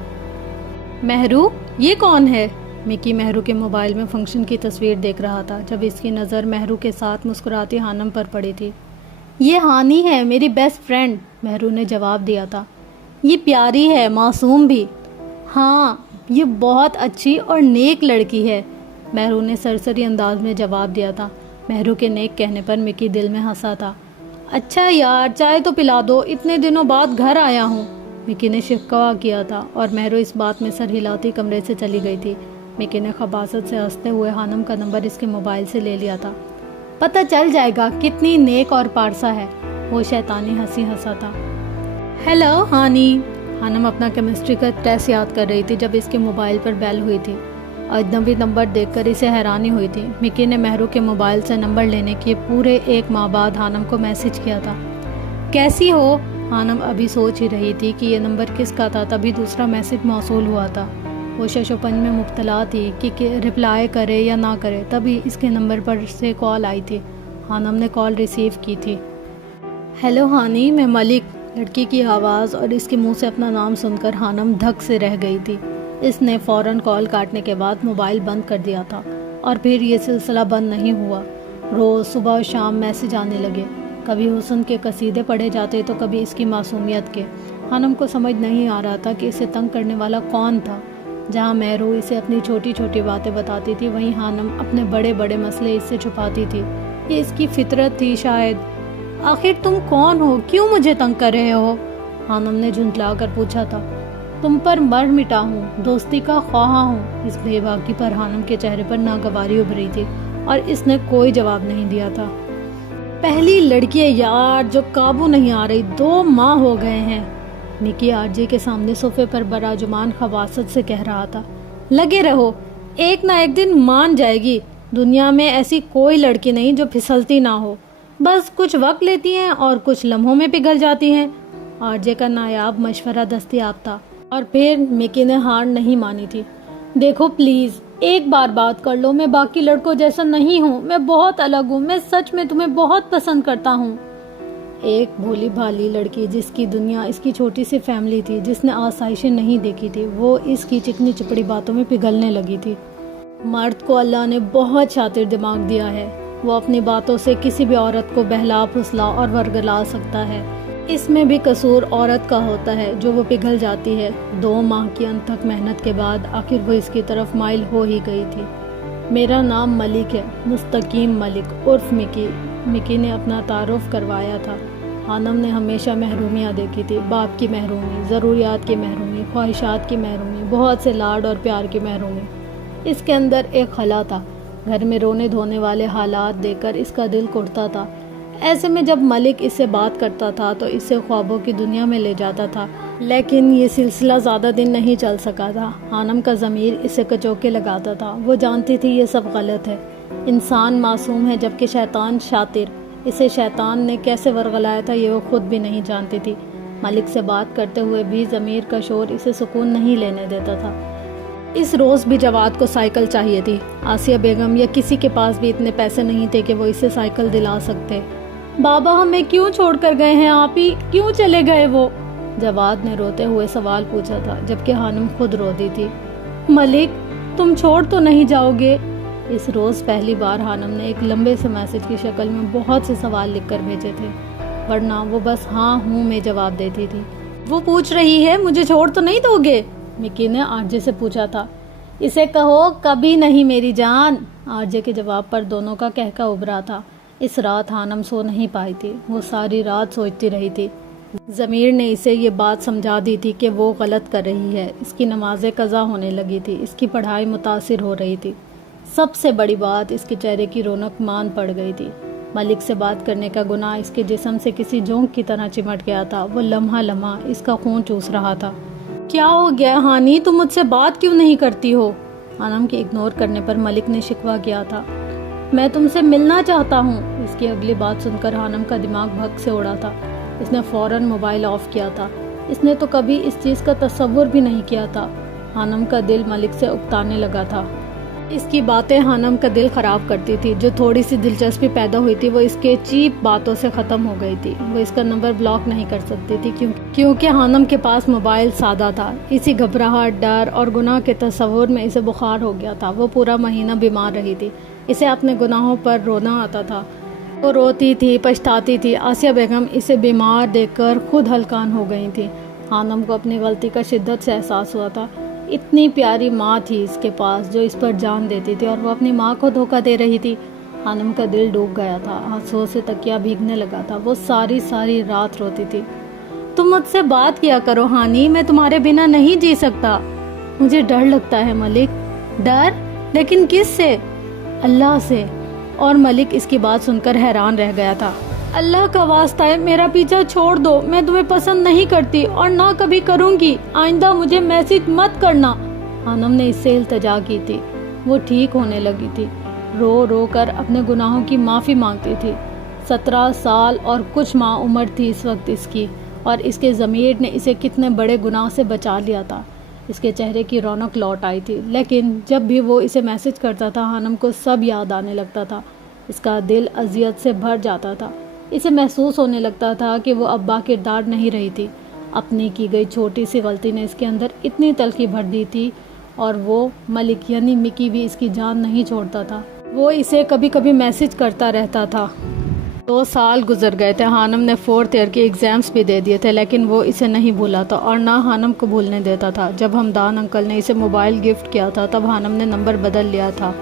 مہرو، یہ کون ہے؟ مکی مہرو کے موبائل میں فنکشن کی تصویر دیکھ رہا تھا جب اس کی نظر مہرو کے ساتھ مسکراتی خانم پر پڑی تھی۔ یہ ہانی ہے، میری بیسٹ فرینڈ، مہرو نے جواب دیا تھا۔ یہ پیاری ہے، معصوم بھی۔ ہاں، یہ بہت اچھی اور نیک لڑکی ہے، مہرو نے سرسری انداز میں جواب دیا تھا۔ مہرو کے نیک کہنے پر مکی دل میں ہنسا تھا۔ اچھا یار، چائے تو پلا دو، اتنے دنوں بعد گھر آیا ہوں، مکی نے شکوہ کیا تھا، اور مہرو اس بات میں سر ہلاتی کمرے سے چلی گئی تھی۔ مکی نے خباثت سے ہنستے ہوئے خانم کا نمبر اس کے موبائل سے لے لیا تھا۔ پتہ چل جائے گا کتنی نیک اور پارسا ہے، وہ شیطانی ہنسی ہنسا تھا۔ ہیلو ہانی، خانم اپنا کیمسٹری کا ٹیسٹ یاد کر رہی تھی جب اس کے موبائل پر بیل ہوئی تھی۔ اجنبی نمبر دیکھ کر اسے حیرانی ہوئی تھی۔ مکی نے مہرو کے موبائل سے نمبر لینے کے پورے 1 ماہ بعد خانم کو میسج کیا تھا۔ کیسی ہو؟ خانم ابھی سوچ ہی رہی تھی کہ یہ نمبر کس کا تھا، تبھی دوسرا میسج موصول ہوا تھا۔ وہ شش و پنج میں مبتلا تھی کہ رپلائی کرے یا نہ کرے، تبھی اس کے نمبر پر سے کال آئی تھی۔ خانم نے کال ریسیو کی تھی۔ ہیلو ہانی، میں ملک، لڑکی کی آواز اور اس کے منہ سے اپنا نام سن کر خانم دھک سے رہ گئی تھی۔ اس نے فوراً کال کاٹنے کے بعد موبائل بند کر دیا تھا، اور پھر یہ سلسلہ بند نہیں ہوا۔ روز صبح و شام میسج آنے لگے، کبھی حسن کے قصیدے پڑھے جاتے تو کبھی اس کی معصومیت کے۔ خانم کو سمجھ نہیں آ رہا تھا کہ اسے تنگ کرنے والا کون تھا۔ جہاں مہرو اسے اپنی چھوٹی باتیں بتاتی تھی، وہیں خانم اپنے بڑے مسئلے اس سے چھپاتی تھی۔ یہ اس کی فطرت تھی شاید۔ آخر تم کون ہو؟ کیوں مجھے تنگ کر رہے ہو؟ خانم نے جھنجلا کر پوچھا تھا۔ تم پر مر مٹا ہوں، دوستی کا خواہاں ہوں۔ اس بے باکی پر خانم کے چہرے پر ناگواری ابھری تھی، اور اس نے کوئی جواب نہیں دیا تھا۔ پہلی لڑکی ہے یار جو قابو نہیں آ رہی، 2 ماہ ہو گئے ہیں، مکی آرجے کے سامنے صوفے پر براجمان خباثت سے کہہ رہا تھا۔ لگے رہو، ایک نہ ایک دن مان جائے گی۔ دنیا میں ایسی کوئی لڑکی نہیں جو پھسلتی نہ ہو، بس کچھ وقت لیتی ہیں اور کچھ لمحوں میں پگھل جاتی ہیں۔ آرجے کا نایاب مشورہ دستیاب تھا، اور پھر مکی نے ہار نہیں مانی تھی۔ دیکھو پلیز، ایک بار بات کر لو، میں باقی لڑکوں جیسا نہیں ہوں، میں بہت الگ ہوں، میں سچ میں تمہیں بہت پسند کرتا ہوں۔ ایک بھولی بھالی لڑکی جس کی دنیا اس کی چھوٹی سی فیملی تھی، جس نے آسائشیں نہیں دیکھی تھی، وہ اس کی چکنی چپڑی باتوں میں پگھلنے لگی تھی۔ مرد کو اللہ نے بہت شاطر دماغ دیا ہے، وہ اپنی باتوں سے کسی بھی عورت کو بہلا پھسلا اور ورگلا سکتا ہے۔ اس میں بھی قصور عورت کا ہوتا ہے جو وہ پگھل جاتی ہے۔ 2 ماہ کی انتھک محنت کے بعد آخر وہ اس کی طرف مائل ہو ہی گئی تھی۔ میرا نام ملک ہے، مستقیم ملک عرف مکی، مکی نے اپنا تعارف کروایا تھا۔ خانم نے ہمیشہ محرومیاں دیکھی تھی، باپ کی محرومی، ضروریات کی محرومی، خواہشات کی محرومی، بہت سے لاڈ اور پیار کی محرومی۔ اس کے اندر ایک خلا تھا، گھر میں رونے دھونے والے حالات دیکھ کر اس کا دل کڑتا تھا۔ ایسے میں جب ملک اس سے بات کرتا تھا تو اسے خوابوں کی دنیا میں لے جاتا تھا، لیکن یہ سلسلہ زیادہ دن نہیں چل سکا تھا۔ خانم کا ضمیر اسے کچوکے لگاتا تھا، وہ جانتی تھی یہ سب غلط ہے، انسان معصوم ہے جبکہ شیطان شاطر۔ اسے شیطان نے کیسے ورغلایا تھا یہ وہ خود بھی نہیں جانتی تھی۔ ملک سے بات کرتے ہوئے بھی ضمیر کا شور اسے سکون نہیں لینے دیتا تھا۔ اس روز بھی جواد کو سائیکل چاہیے تھی۔ آسیہ بیگم یا کسی کے پاس بھی اتنے پیسے نہیں تھے کہ وہ اسے سائیکل دلا سکتے۔ بابا ہمیں کیوں چھوڑ کر گئے ہیں آپ ہی، کیوں چلے گئے وہ؟ جواد نے روتے ہوئے سوال پوچھا تھا، جبکہ خانم خود رو دی تھی۔ ملک، تم چھوڑ تو نہیں جاؤ گے؟ اس روز پہلی بار حانم نے ایک لمبے سے میسج کی شکل میں بہت سے سوال لکھ کر بھیجے تھے، ورنہ وہ بس ہاں ہوں میں جواب دیتی تھی۔ وہ پوچھ رہی ہے مجھے چھوڑ تو نہیں دو گے؟ مکی نے آرجے سے پوچھا تھا۔ اسے کہو کبھی نہیں میری جان۔ آرجے کے جواب پر دونوں کا کہکا ابھرا تھا۔ اس رات حانم سو نہیں پائی تھی، وہ ساری رات سوچتی رہی تھی۔ ضمیر نے اسے یہ بات سمجھا دی تھی کہ وہ غلط کر رہی ہے، اس کی نمازیں قضا ہونے لگی تھی، اس کی پڑھائی متاثر ہو رہی تھی، سب سے بڑی بات اس کے چہرے کی رونق مان پڑ گئی تھی۔ ملک سے بات کرنے کا گناہ اس کے جسم سے کسی جونک کی طرح چمٹ گیا تھا، وہ لمحہ لمحہ اس کا خون چوس رہا تھا۔ کیا ہو گیا ہانی، تم مجھ سے بات کیوں نہیں کرتی ہو؟ حانم کے اگنور کرنے پر ملک نے شکوہ کیا تھا۔ میں تم سے ملنا چاہتا ہوں۔ اس کی اگلی بات سن کر حانم کا دماغ بھگ سے اڑا تھا۔ اس نے فوراً موبائل آف کیا تھا۔ اس نے تو کبھی اس چیز کا تصور بھی نہیں کیا تھا۔ حانم کا دل ملک سے اکتانے لگا تھا۔ اس کی باتیں حانم کا دل خراب کرتی تھی۔ جو تھوڑی سی دلچسپی پیدا ہوئی تھی وہ اس کے چیپ باتوں سے ختم ہو گئی تھی۔ وہ اس کا نمبر بلاک نہیں کر سکتی تھی کیونکہ حانم کے پاس موبائل سادہ تھا۔ اسی گھبراہٹ، ڈر اور گناہ کے تصور میں اسے بخار ہو گیا تھا۔ وہ پورا مہینہ بیمار رہی تھی۔ اسے اپنے گناہوں پر رونا آتا تھا۔ وہ روتی تھی، پچھتاتی تھی۔ آسیہ بیگم اسے بیمار دیکھ کر خود ہلکان ہو گئی تھی۔ حانم کو اپنی غلطی کا شدت سے احساس ہوا تھا۔ اتنی پیاری ماں تھی اس کے پاس جو اس پر جان دیتی تھی، اور وہ اپنی ماں کو دھوکہ دے رہی تھی۔ حانم کا دل ڈوب گیا تھا، آنسوؤں سے تکیہ بھیگنے لگا تھا۔ وہ ساری رات روتی تھی۔ تم مجھ سے بات کیا کرو ہانی، میں تمہارے بنا نہیں جی سکتا۔ مجھے ڈر لگتا ہے ملک۔ ڈر؟ لیکن کس سے؟ اللہ سے۔ اور ملک اس کی بات سن کر حیران رہ گیا تھا۔ اللہ کا واسطہ ہے میرا پیچھا چھوڑ دو، میں تمہیں پسند نہیں کرتی اور نہ کبھی کروں گی، آئندہ مجھے میسج مت کرنا۔ حانم نے اس سے التجا کی تھی۔ وہ ٹھیک ہونے لگی تھی، رو رو کر اپنے گناہوں کی معافی مانگتی تھی۔ 17 سال اور کچھ ماہ عمر تھی اس وقت اس کی، اور اس کے ضمیر نے اسے کتنے بڑے گناہ سے بچا لیا تھا۔ اس کے چہرے کی رونق لوٹ آئی تھی، لیکن جب بھی وہ اسے میسج کرتا تھا حانم کو سب یاد آنے لگتا تھا۔ اس کا دل اذیت سے بھر جاتا تھا۔ اسے محسوس ہونے لگتا تھا کہ وہ اب با کردار نہیں رہی تھی۔ اپنی کی گئی چھوٹی سی غلطی نے اس کے اندر اتنی تلخی بھر دی تھی، اور وہ ملک یعنی مکی بھی اس کی جان نہیں چھوڑتا تھا۔ وہ اسے کبھی کبھی میسج کرتا رہتا تھا۔ 2 سال گزر گئے تھے۔ حانم نے 4th ایئر کے ایگزامز بھی دے دیے تھے، لیکن وہ اسے نہیں بھولا تھا اور نہ حانم کو بھولنے دیتا تھا۔ جب ہمدان انکل نے اسے موبائل گفٹ کیا تھا تب حانم نے نمبر بدل لیا تھا،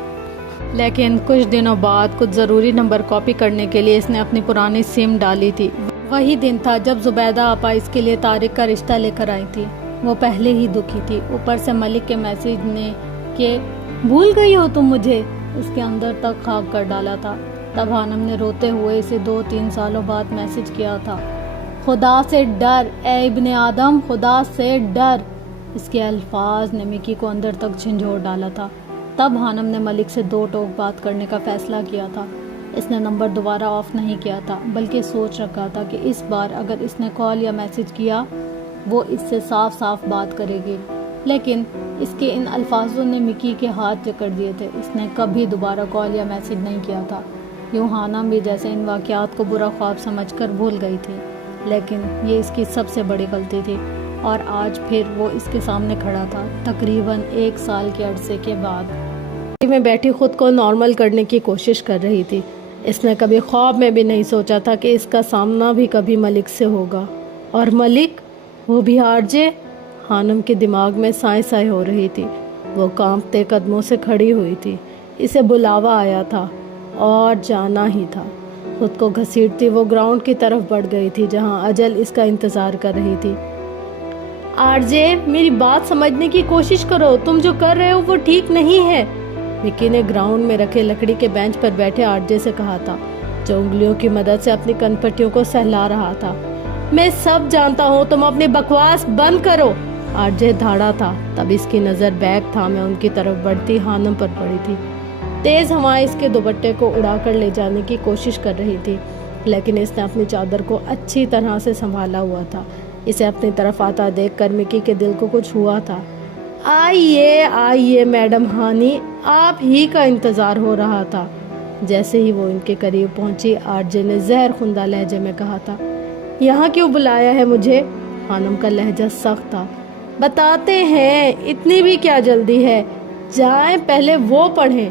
لیکن کچھ دنوں بعد کچھ ضروری نمبر کاپی کرنے کے لیے اس نے اپنی پرانی سم ڈالی تھی۔ وہی دن تھا جب زبیدہ آپا اس کے لیے طارق کا رشتہ لے کر آئی تھی۔ وہ پہلے ہی دکھی تھی، اوپر سے ملک کے میسج نے کہ بھول گئی ہو تم مجھے، اس کے اندر تک خاک کر ڈالا تھا۔ تب حانم نے روتے ہوئے اسے 2-3 سالوں بعد میسج کیا تھا، خدا سے ڈر اے ابن آدم، خدا سے ڈر۔ اس کے الفاظ نے مکی کو اندر تک جھنجھوڑ ڈالا تھا۔ تب حانم نے ملک سے 2 ٹوک بات کرنے کا فیصلہ کیا تھا۔ اس نے نمبر دوبارہ آف نہیں کیا تھا، بلکہ سوچ رکھا تھا کہ اس بار اگر اس نے کال یا میسج کیا وہ اس سے صاف صاف بات کرے گی۔ لیکن اس کے ان الفاظوں نے مکی کے ہاتھ جکڑ دیے تھے۔ اس نے کبھی دوبارہ کال یا میسج نہیں کیا تھا۔ یوں حانم بھی جیسے ان واقعات کو برا خواب سمجھ کر بھول گئی تھی، لیکن یہ اس کی سب سے بڑی غلطی تھی، اور آج پھر وہ اس کے سامنے کھڑا تھا، تقریباً 1 سال کے عرصے کے بعد۔ میں بیٹھی خود کو نارمل کرنے کی کوشش کر رہی تھی۔ اس نے کبھی خواب میں بھی نہیں سوچا تھا کہ اس کا سامنا بھی کبھی ملک سے ہوگا، اور ملک، وہ بھی آرجے۔ حانم کے دماغ میں سائیں سائیں ہو رہی تھی۔ وہ کانپتے قدموں سے کھڑی ہوئی تھی۔ اسے بلاوا آیا تھا اور جانا ہی تھا۔ خود کو گھسیٹتی وہ گراؤنڈ کی طرف بڑھ گئی تھی جہاں اجل اس کا انتظار کر رہی تھی۔ آرجے، میری بات سمجھنے کی کوشش کرو، تم جو کر رہے ہو وہ ٹھیک نہیں ہے، مکی نے گراؤنڈ میں رکھے لکڑی کے بینچ پر بیٹھے آرجے سے کہا تھا، جو انگلیوں کی مدد سے اپنی کنپٹیوں کو سہلا رہا تھا۔ میں سب جانتا ہوں، تم اپنی بکواس بند کرو۔ آرجے دھاڑا تھا، تب اس کی نظر بیگ تھامے ان کی طرف بڑھتی حانم پر پڑی تھی۔ تیز ہوائیں اس کے دوپٹے کو اڑا کر لے جانے کی کوشش کر رہی تھی، لیکن اس نے اپنی چادر کو اچھی طرح سے سنبھالا ہوا تھا۔ اسے اپنی طرف آتا دیکھ کر مکی کے دل کو کچھ ہوا تھا۔ آئیے میڈم ہانی، آپ ہی کا انتظار ہو رہا تھا۔ جیسے ہی وہ ان کے قریب پہنچی، آرجے نے زہر خندہ لہجے میں کہا تھا، یہاں کیوں بلایا ہے مجھے؟ حانم کا لہجہ سخت تھا۔ بتاتے ہیں، اتنی بھی کیا جلدی ہے، جائیں پہلے وہ پڑھیں۔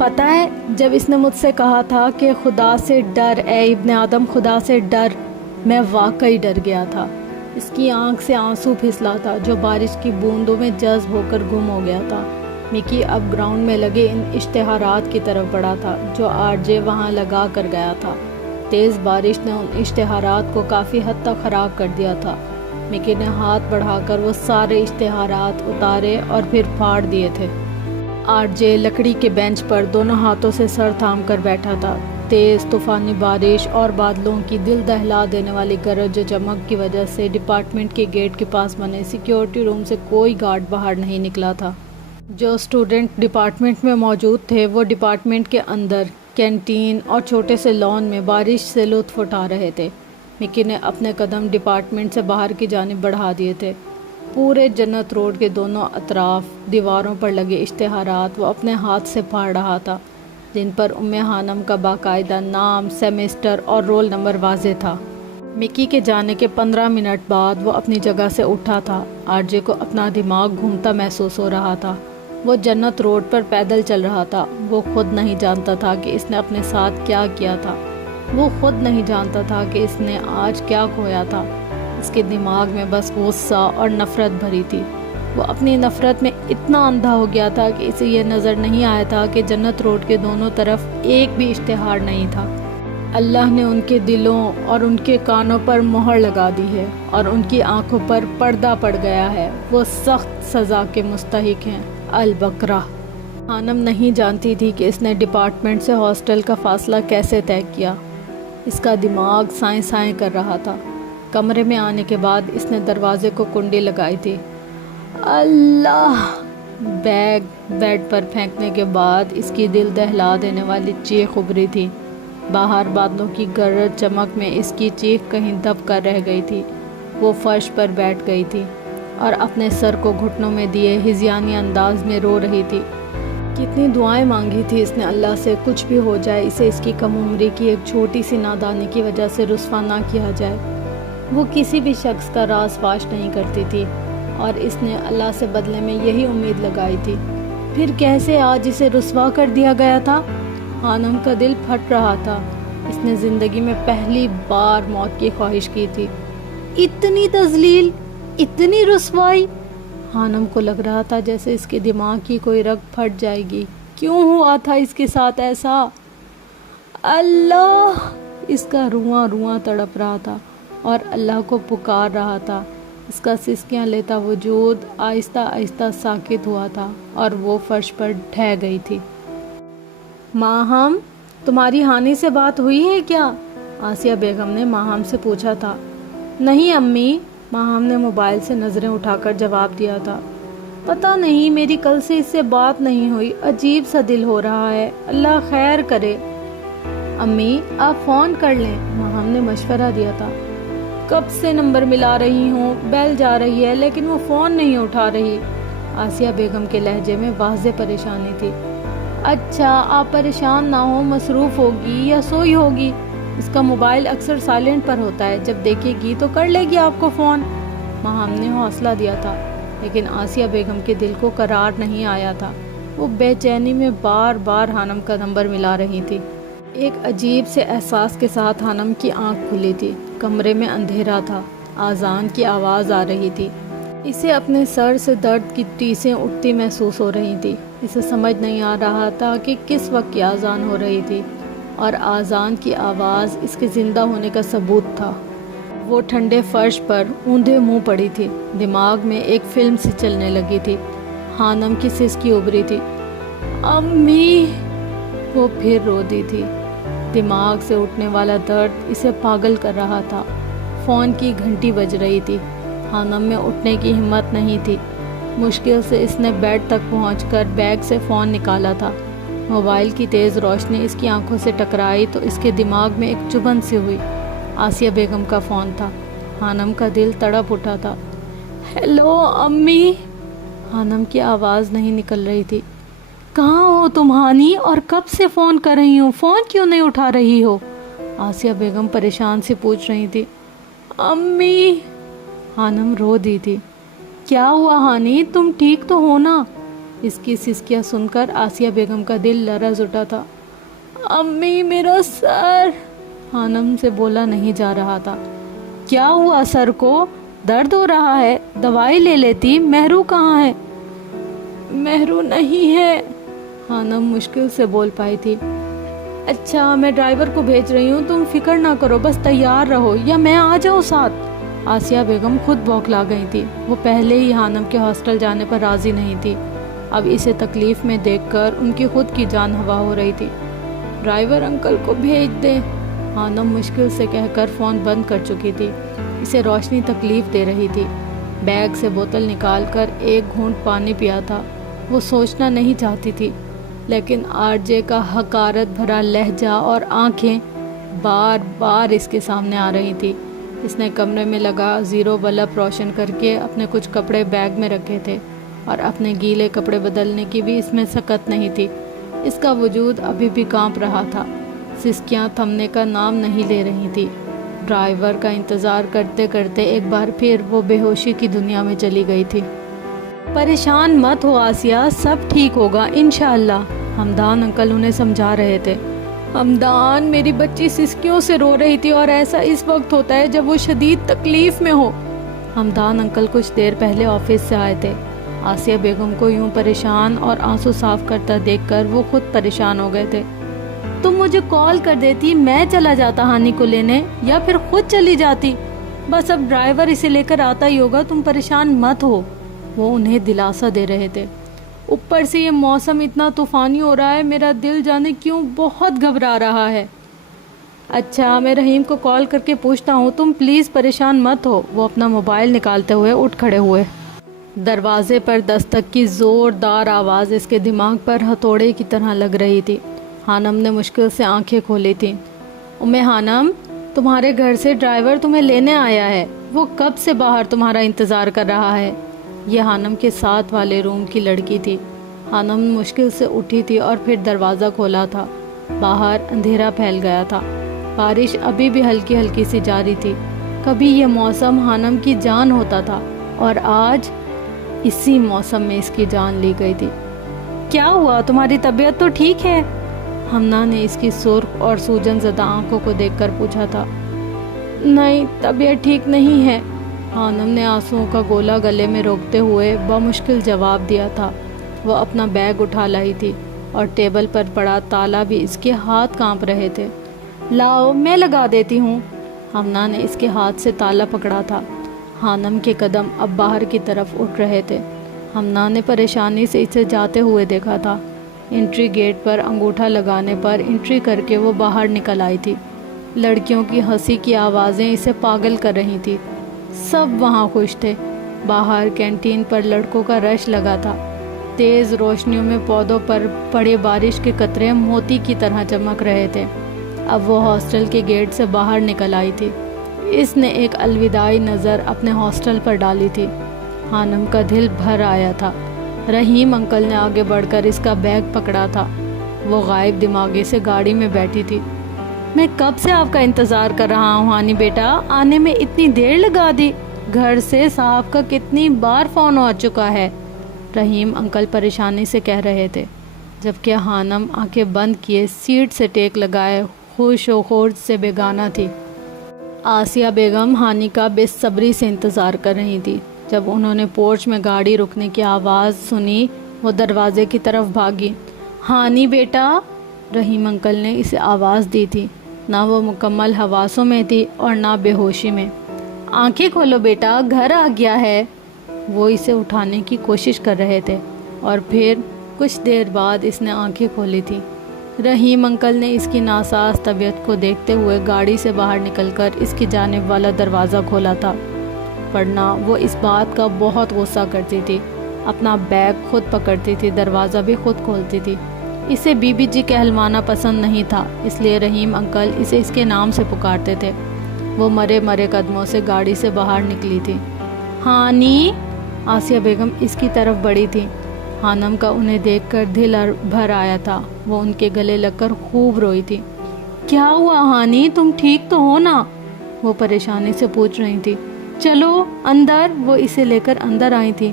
پتہ ہے جب اس نے مجھ سے کہا تھا کہ خدا سے ڈر اے ابن آدم، خدا سے ڈر، میں واقعی ڈر گیا تھا۔ اس کی آنکھ سے آنسو پھسلا تھا جو بارش کی بوندوں میں جذب ہو کر گم ہو گیا تھا۔ مکی اب گراؤنڈ میں لگے ان اشتہارات کی طرف بڑھا تھا جو آر جے وہاں لگا کر گیا تھا۔ تیز بارش نے ان اشتہارات کو کافی حد تک خراب کر دیا تھا۔ مکی نے ہاتھ بڑھا کر وہ سارے اشتہارات اتارے اور پھر پھاڑ دیے تھے۔ آر جے لکڑی کے بینچ پر دونوں ہاتھوں سے سر تھام کر بیٹھا تھا۔ تیز طوفانی بارش اور بادلوں کی دل دہلا دینے والی گرج و چمک کی وجہ سے ڈپارٹمنٹ کے گیٹ کے پاس بنے سیکیورٹی روم سے کوئی گارڈ باہر نہیں نکلا تھا۔ جو اسٹوڈنٹ ڈپارٹمنٹ میں موجود تھے وہ ڈپارٹمنٹ کے اندر کینٹین اور چھوٹے سے لان میں بارش سے لطف اٹھا رہے تھے۔ مکی نے اپنے قدم ڈپارٹمنٹ سے باہر کی جانب بڑھا دیے تھے۔ پورے جنت روڈ کے دونوں اطراف دیواروں پر لگے اشتہارات وہ اپنے ہاتھ سے پھاڑ رہا تھا، جن پر خانم کا باقاعدہ نام، سیمیسٹر اور رول نمبر واضح تھا۔ مکی کے جانے کے 15 منٹ بعد وہ اپنی جگہ سے اٹھا تھا۔ آر جے کو اپنا دماغ گھومتا محسوس ہو رہا تھا۔ وہ جنت روڈ پر پیدل چل رہا تھا۔ وہ خود نہیں جانتا تھا کہ اس نے اپنے ساتھ کیا کیا تھا۔ وہ خود نہیں جانتا تھا کہ اس نے آج کیا کھویا تھا۔ اس کے دماغ میں بس غصہ اور نفرت بھری تھی۔ وہ اپنی نفرت میں اتنا اندھا ہو گیا تھا کہ اسے یہ نظر نہیں آیا تھا کہ جنت روڈ کے دونوں طرف ایک بھی اشتہار نہیں تھا۔ اللہ نے ان کے دلوں اور ان کے کانوں پر مہر لگا دی ہے اور ان کی آنکھوں پر پردہ پڑ گیا ہے۔ وہ سخت سزا کے مستحق ہیں۔ البقرہ۔ خانم نہیں جانتی تھی کہ اس نے ڈپارٹمنٹ سے ہاسٹل کا فاصلہ کیسے طے کیا۔ اس کا دماغ سائیں سائیں کر رہا تھا۔ کمرے میں آنے کے بعد اس نے دروازے کو کنڈی لگائی تھی۔ اللہ! بیگ بیڈ پر پھینکنے کے بعد اس کی دل دہلا دینے والی چیخ ابھری تھی۔ باہر بادلوں کی گرج چمک میں اس کی چیخ کہیں دب کر رہ گئی تھی۔ وہ فرش پر بیٹھ گئی تھی اور اپنے سر کو گھٹنوں میں دیے ہذیانی انداز میں رو رہی تھی۔ کتنی دعائیں مانگی تھی اس نے اللہ سے، کچھ بھی ہو جائے اسے اس کی کم عمری کی ایک چھوٹی سی نادانی کی وجہ سے رسوا نہ کیا جائے۔ وہ کسی بھی شخص کا راز فاش نہیں کرتی تھی اور اس نے اللہ سے بدلے میں یہی امید لگائی تھی۔ پھر کیسے آج اسے رسوا کر دیا گیا تھا؟ خانم کا دل پھٹ رہا تھا۔ اس نے زندگی میں پہلی بار موت کی خواہش کی تھی۔ اتنی تذلیل، اتنی رسوائی! خانم کو لگ رہا تھا جیسے اس کے دماغ کی کوئی رگ پھٹ جائے گی۔ کیوں ہوا تھا اس کے ساتھ ایسا؟ اللہ! اس کا رواں رواں تڑپ رہا تھا اور اللہ کو پکار رہا تھا۔ اس کا سسکیاں لیتا وجود آہستہ آہستہ ساکت ہوا تھا اور وہ فرش پر ڈھہ گئی تھی۔ ماہم، تمہاری ہانی سے بات ہوئی ہے کیا؟ آسیہ بیگم نے ماہم سے پوچھا تھا۔ نہیں امی، ماہم نے موبائل سے نظریں اٹھا کر جواب دیا تھا۔ پتہ نہیں، میری کل سے اس سے بات نہیں ہوئی، عجیب سا دل ہو رہا ہے، اللہ خیر کرے۔ امی، آپ فون کر لیں، ماہم نے مشورہ دیا تھا۔ کب سے نمبر ملا رہی ہوں، بیل جا رہی ہے لیکن وہ فون نہیں اٹھا رہی۔ آسیہ بیگم کے لہجے میں واضح پریشانی تھی۔ اچھا، آپ پریشان نہ ہو، مصروف ہوگی یا سوئی ہوگی۔ اس کا موبائل اکثر سائلنٹ پر ہوتا ہے، جب دیکھے گی تو کر لے گی آپ کو فون، ماہم نے حوصلہ دیا تھا۔ لیکن آسیہ بیگم کے دل کو قرار نہیں آیا تھا۔ وہ بے چینی میں بار بار خانم کا نمبر ملا رہی تھی۔ ایک عجیب سے احساس کے ساتھ خانم کی آنکھ کھلی تھی۔ کمرے میں اندھیرا تھا۔ اذان کی آواز آ رہی تھی۔ اسے اپنے سر سے درد کی ٹیسیں اٹھتی محسوس ہو رہی تھی۔ اسے سمجھ نہیں آ رہا تھا کہ کس وقت کی اذان ہو رہی تھی اور اذان کی آواز اس کے زندہ ہونے کا ثبوت تھا۔ وہ ٹھنڈے فرش پر اوندھے منہ پڑی تھی۔ دماغ میں ایک فلم سی چلنے لگی تھی۔ خانم کی سسکی ابھری تھی۔ امی! وہ پھر رو دی تھی۔ دماغ سے اٹھنے والا درد اسے پاگل کر رہا تھا۔ فون کی گھنٹی بج رہی تھی۔ خانم میں اٹھنے کی ہمت نہیں تھی۔ مشکل سے اس نے بیڈ تک پہنچ کر بیگ سے فون نکالا تھا۔ موبائل کی تیز روشنی اس کی آنکھوں سے ٹکرائی تو اس کے دماغ میں ایک چبھن سی ہوئی۔ آسیہ بیگم کا فون تھا۔ خانم کا دل تڑپ اٹھا تھا۔ ہیلو امی! خانم کی آواز نہیں نکل رہی تھی۔ کہاں ہو تم ہانی، اور کب سے فون کر رہی ہوں، فون کیوں نہیں اٹھا رہی ہو؟ آسیہ بیگم پریشان سے پوچھ رہی تھی۔ امی! خانم رو دی تھی۔ کیا ہوا ہانی، تم ٹھیک تو ہو نا؟ اس کی سسکیاں سن کر آسیہ بیگم کا دل لرز اٹھا تھا۔ امی میرا سر، خانم سے بولا نہیں جا رہا تھا۔ کیا ہوا سر کو؟ درد ہو رہا ہے؟ دوائی لے لیتی۔ مہرو کہاں ہے؟ مہرو نہیں ہے، خانم مشکل سے بول پائی تھی۔ اچھا میں ڈرائیور کو بھیج رہی ہوں، تم فکر نہ کرو، بس تیار رہو، یا میں آ جاؤں ساتھ؟ آسیہ بیگم خود بوکھلا گئی تھی۔ وہ پہلے ہی خانم کے ہاسٹل جانے پر راضی نہیں تھی، اب اسے تکلیف میں دیکھ کر ان کی خود کی جان ہوا ہو رہی تھی۔ ڈرائیور انکل کو بھیج دے، خانم مشکل سے کہہ کر فون بند کر چکی تھی۔ اسے روشنی تکلیف دے رہی تھی۔ بیگ سے بوتل نکال کر ایک گھونٹ پانی پیا تھا۔ وہ سوچنا نہیں چاہتی تھی، لیکن آر جے کا حقارت بھرا لہجہ اور آنکھیں بار بار اس کے سامنے آ رہی تھی۔ اس نے کمرے میں لگا زیرو بلب روشن کر کے اپنے کچھ کپڑے بیگ میں رکھے تھے، اور اپنے گیلے کپڑے بدلنے کی بھی اس میں سکت نہیں تھی۔ اس کا وجود ابھی بھی کانپ رہا تھا، سسکیاں تھمنے کا نام نہیں لے رہی تھی۔ ڈرائیور کا انتظار کرتے کرتے ایک بار پھر وہ بے ہوشی کی دنیا میں چلی گئی تھی۔ پریشان مت ہو آسیہ، سب ٹھیک ہوگا انشاءاللہ، حمدان انکل انہیں سمجھا رہے تھے۔ حمدان، میری بچی سسکیوں سے رو رہی تھی، اور ایسا اس وقت ہوتا ہے جب وہ شدید تکلیف میں ہو۔ حمدان انکل کچھ دیر پہلے آفس سے آئے تھے۔ آسیہ بیگم کو یوں پریشان اور آنسو صاف کرتا دیکھ کر وہ خود پریشان ہو گئے تھے۔ تم مجھے کال کر دیتی، میں چلا جاتا ہانی کو لینے، یا پھر خود چلی جاتی۔ بس اب ڈرائیور اسے لے کر آتا ہی ہوگا، تم پریشان مت ہو، وہ انہیں دلاسا دے رہے تھے۔ اوپر سے یہ موسم اتنا طوفانی ہو رہا ہے، میرا دل جانے کیوں بہت گھبرا رہا ہے۔ اچھا میں رحیم کو کال کر کے پوچھتا ہوں، تم پلیز پریشان مت ہو، وہ اپنا موبائل نکالتے ہوئے اٹھ کھڑے ہوئے۔ دروازے پر دستک کی زوردار آواز اس کے دماغ پر ہتھوڑے کی طرح لگ رہی تھی۔ خانم نے مشکل سے آنکھیں کھولی تھیں۔ خانم، تمہارے گھر سے ڈرائیور تمہیں لینے آیا ہے، وہ کب سے باہر تمہارا انتظار کر رہا ہے۔ یہ خانم کے ساتھ والے روم کی لڑکی تھی۔ خانم مشکل سے اٹھی تھی اور پھر دروازہ کھولا تھا۔ باہر اندھیرا پھیل گیا تھا، بارش ابھی بھی ہلکی ہلکی سی جاری تھی۔ کبھی یہ موسم خانم کی جان ہوتا تھا، اور آج اسی موسم میں اس کی جان لی گئی تھی۔ کیا ہوا، تمہاری طبیعت تو ٹھیک ہے؟ ہمنا نے اس کی سرخ اور سوجن زدہ آنکھوں کو دیکھ کر پوچھا تھا۔ نہیں، طبیعت ٹھیک نہیں ہے، خانم نے آنسوؤں کا گولا گلے میں روکتے ہوئے بمشکل جواب دیا تھا۔ وہ اپنا بیگ اٹھا لائی تھی، اور ٹیبل پر پڑا تالا بھی اس کے ہاتھ کانپ رہے تھے۔ لاؤ میں لگا دیتی ہوں، ہمنا نے اس کے ہاتھ سے تالا پکڑا تھا۔ خانم کے قدم اب باہر کی طرف اٹھ رہے تھے۔ ہمنا نے پریشانی سے اسے جاتے ہوئے دیکھا تھا۔ انٹری گیٹ پر انگوٹھا لگانے پر انٹری کر کے وہ باہر نکل آئی تھی۔ لڑکیوں کی ہنسی کی آوازیں اسے پاگل کر رہی تھی۔ سب وہاں خوش تھے۔ باہر کینٹین پر لڑکوں کا رش لگا تھا۔ تیز روشنیوں میں پودوں پر پڑے بارش کے قطرے موتی کی طرح چمک رہے تھے۔ اب وہ ہاسٹل کے گیٹ سے باہر نکل آئی تھی۔ اس نے ایک الوداعی نظر اپنے ہاسٹل پر ڈالی تھی۔ خانم کا دل بھر آیا تھا۔ رحیم انکل نے آگے بڑھ کر اس کا بیگ پکڑا تھا۔ وہ غائب دماغی سے گاڑی میں بیٹھی تھی۔ میں کب سے آپ کا انتظار کر رہا ہوں ہانی بیٹا، آنے میں اتنی دیر لگا دی، گھر سے صاحب کا کتنی بار فون آ چکا ہے، رحیم انکل پریشانی سے کہہ رہے تھے، جبکہ خانم آنکھیں بند کیے سیٹ سے ٹیک لگائے خوش و خرج سے بیگانہ تھی۔ آسیہ بیگم ہانی کا بے صبری سے انتظار کر رہی تھی۔ جب انہوں نے پورچ میں گاڑی رکنے کی آواز سنی، وہ دروازے کی طرف بھاگی۔ ہانی بیٹا، رحیم انکل نے اسے آواز دی تھی۔ نہ وہ مکمل حواسوں میں تھی اور نہ بے ہوشی میں۔ آنکھیں کھولو بیٹا، گھر آ گیا ہے، وہ اسے اٹھانے کی کوشش کر رہے تھے، اور پھر کچھ دیر بعد اس نے آنکھیں کھولی تھی۔ رحیم انکل نے اس کی ناساز طبیعت کو دیکھتے ہوئے گاڑی سے باہر نکل کر اس کی جانب والا دروازہ کھولا تھا، ورنہ وہ اس بات کا بہت غصہ کرتی تھی۔ اپنا بیگ خود پکڑتی تھی، دروازہ بھی خود کھولتی تھی۔ اسے بی بی جی کہلوانا پسند نہیں تھا، اس لیے رحیم انکل اسے اس کے نام سے پکارتے تھے۔ وہ مرے مرے قدموں سے گاڑی سے باہر نکلی تھی۔ ہانی، آسیہ بیگم اس کی طرف بڑھی تھی۔ خانم کا انہیں دیکھ کر دل بھر آیا تھا۔ وہ ان کے گلے لگ کر خوب روئی تھی۔ کیا ہوا ہانی، تم ٹھیک تو ہو نا؟ وہ پریشانی سے پوچھ رہی تھی۔ چلو اندر، وہ اسے لے کر اندر آئی تھی۔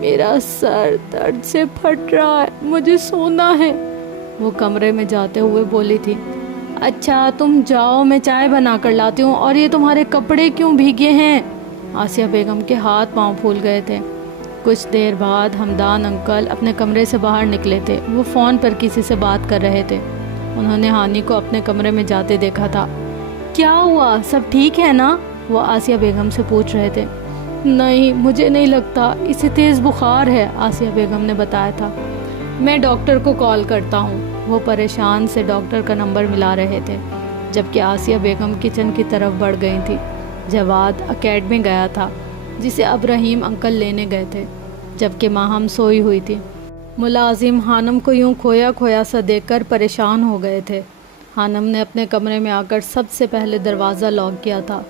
میرا سر درد سے پھٹ رہا ہے, مجھے سونا ہے. وہ کمرے میں جاتے ہوئے بولی تھی. اچھا تم جاؤ, میں چائے بنا کر لاتی ہوں. اور یہ تمہارے کپڑے کیوں بھیگے ہیں؟ آسیہ بیگم کے ہاتھ پاؤں پھول گئے تھے. کچھ دیر بعد ہمدان انکل اپنے کمرے سے باہر نکلے تھے. وہ فون پر کسی سے بات کر رہے تھے. انہوں نے ہانی کو اپنے کمرے میں جاتے دیکھا تھا. کیا ہوا, سب ٹھیک ہے نا؟ وہ آسیہ بیگم سے پوچھ رہے تھے. نہیں, مجھے نہیں لگتا, اسے تیز بخار ہے, آسیہ بیگم نے بتایا تھا. میں ڈاکٹر کو کال کرتا ہوں. وہ پریشان سے ڈاکٹر کا نمبر ملا رہے تھے, جبکہ آسیہ بیگم کچن کی طرف بڑھ گئی تھی. جواد اکیڈمی گیا تھا, جسے اب رحیم انکل لینے گئے تھے, جبکہ ماہم سوئی ہوئی تھی. ملازم خانم کو یوں کھویا کھویا سا دیکھ کر پریشان ہو گئے تھے. خانم نے اپنے کمرے میں آ کر سب سے پہلے دروازہ لاک کیا تھا.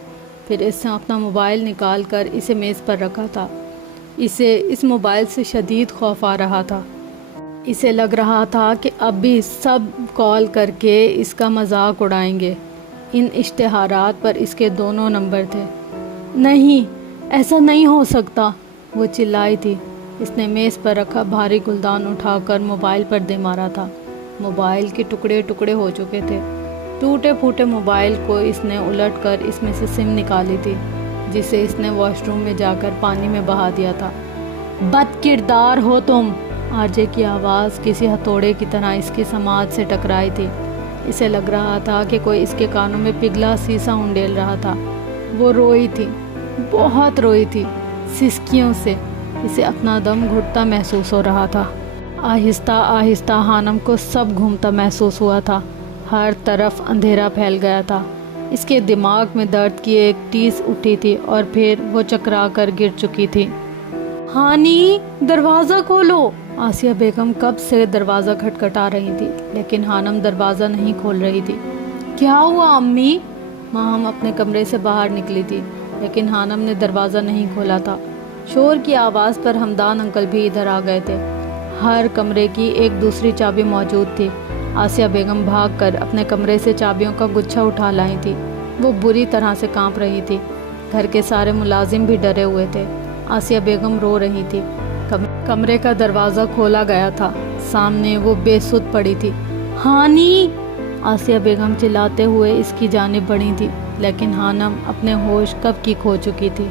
پھر اس نے اپنا موبائل نکال کر اسے میز پر رکھا تھا. اسے اس موبائل سے شدید خوف آ رہا تھا. اسے لگ رہا تھا کہ اب بھی سب کال کر کے اس کا مذاق اڑائیں گے. ان اشتہارات پر اس کے دونوں نمبر تھے. نہیں, ایسا نہیں ہو سکتا, وہ چلائی تھی. اس نے میز پر رکھا بھاری گلدان اٹھا کر موبائل پر دے مارا تھا. موبائل کے ٹکڑے ٹکڑے ہو چکے تھے. ٹوٹے پھوٹے موبائل کو اس نے الٹ کر اس میں سے سم نکالی تھی, جسے اس نے واش روم میں جا کر پانی میں بہا دیا تھا. بد کردار ہو تم, آرجے کی آواز کسی ہتھوڑے کی طرح اس کی سماعت سے ٹکرائی تھی. اسے لگ رہا تھا کہ کوئی اس کے کانوں میں پگھلا سیسا انڈیل رہا تھا. وہ روئی تھی, بہت روئی تھی, سسکیوں سے. اسے اپنا دم گھٹتا محسوس ہو رہا تھا. آہستہ آہستہ خانم کو سب گھومتا محسوس ہوا تھا. ہر طرف اندھیرا پھیل گیا تھا. اس کے دماغ میں درد کی ایک ٹیس اٹھی تھی اور پھر وہ چکرا کر گر چکی تھی. ہانی, دروازہ کھولو. آسیہ بیگم کب سے دروازہ کھٹکھٹا رہی تھی, لیکن خانم دروازہ نہیں کھول رہی تھی. کیا ہوا امی؟ ماہم اپنے کمرے سے باہر نکلی تھی, لیکن خانم نے دروازہ نہیں کھولا تھا. شور کی آواز پر ہمدان انکل بھی ادھر آ گئے تھے. ہر کمرے کی ایک دوسری چابی موجود تھی. آسیہ بیگم بھاگ کر اپنے کمرے سے چابیوں کا گچھا اٹھا لائی تھی. وہ بری طرح سے کانپ رہی تھی. گھر کے سارے ملازم بھی ڈرے ہوئے تھے. آسیہ بیگم رو رہی تھی. کمرے کا دروازہ کھولا گیا تھا. سامنے وہ بے سدھ پڑی تھی. ہانی, آسیہ بیگم چلاتے ہوئے اس کی جانب بڑھی تھی, لیکن خانم اپنے ہوش کب کی کھو چکی تھی.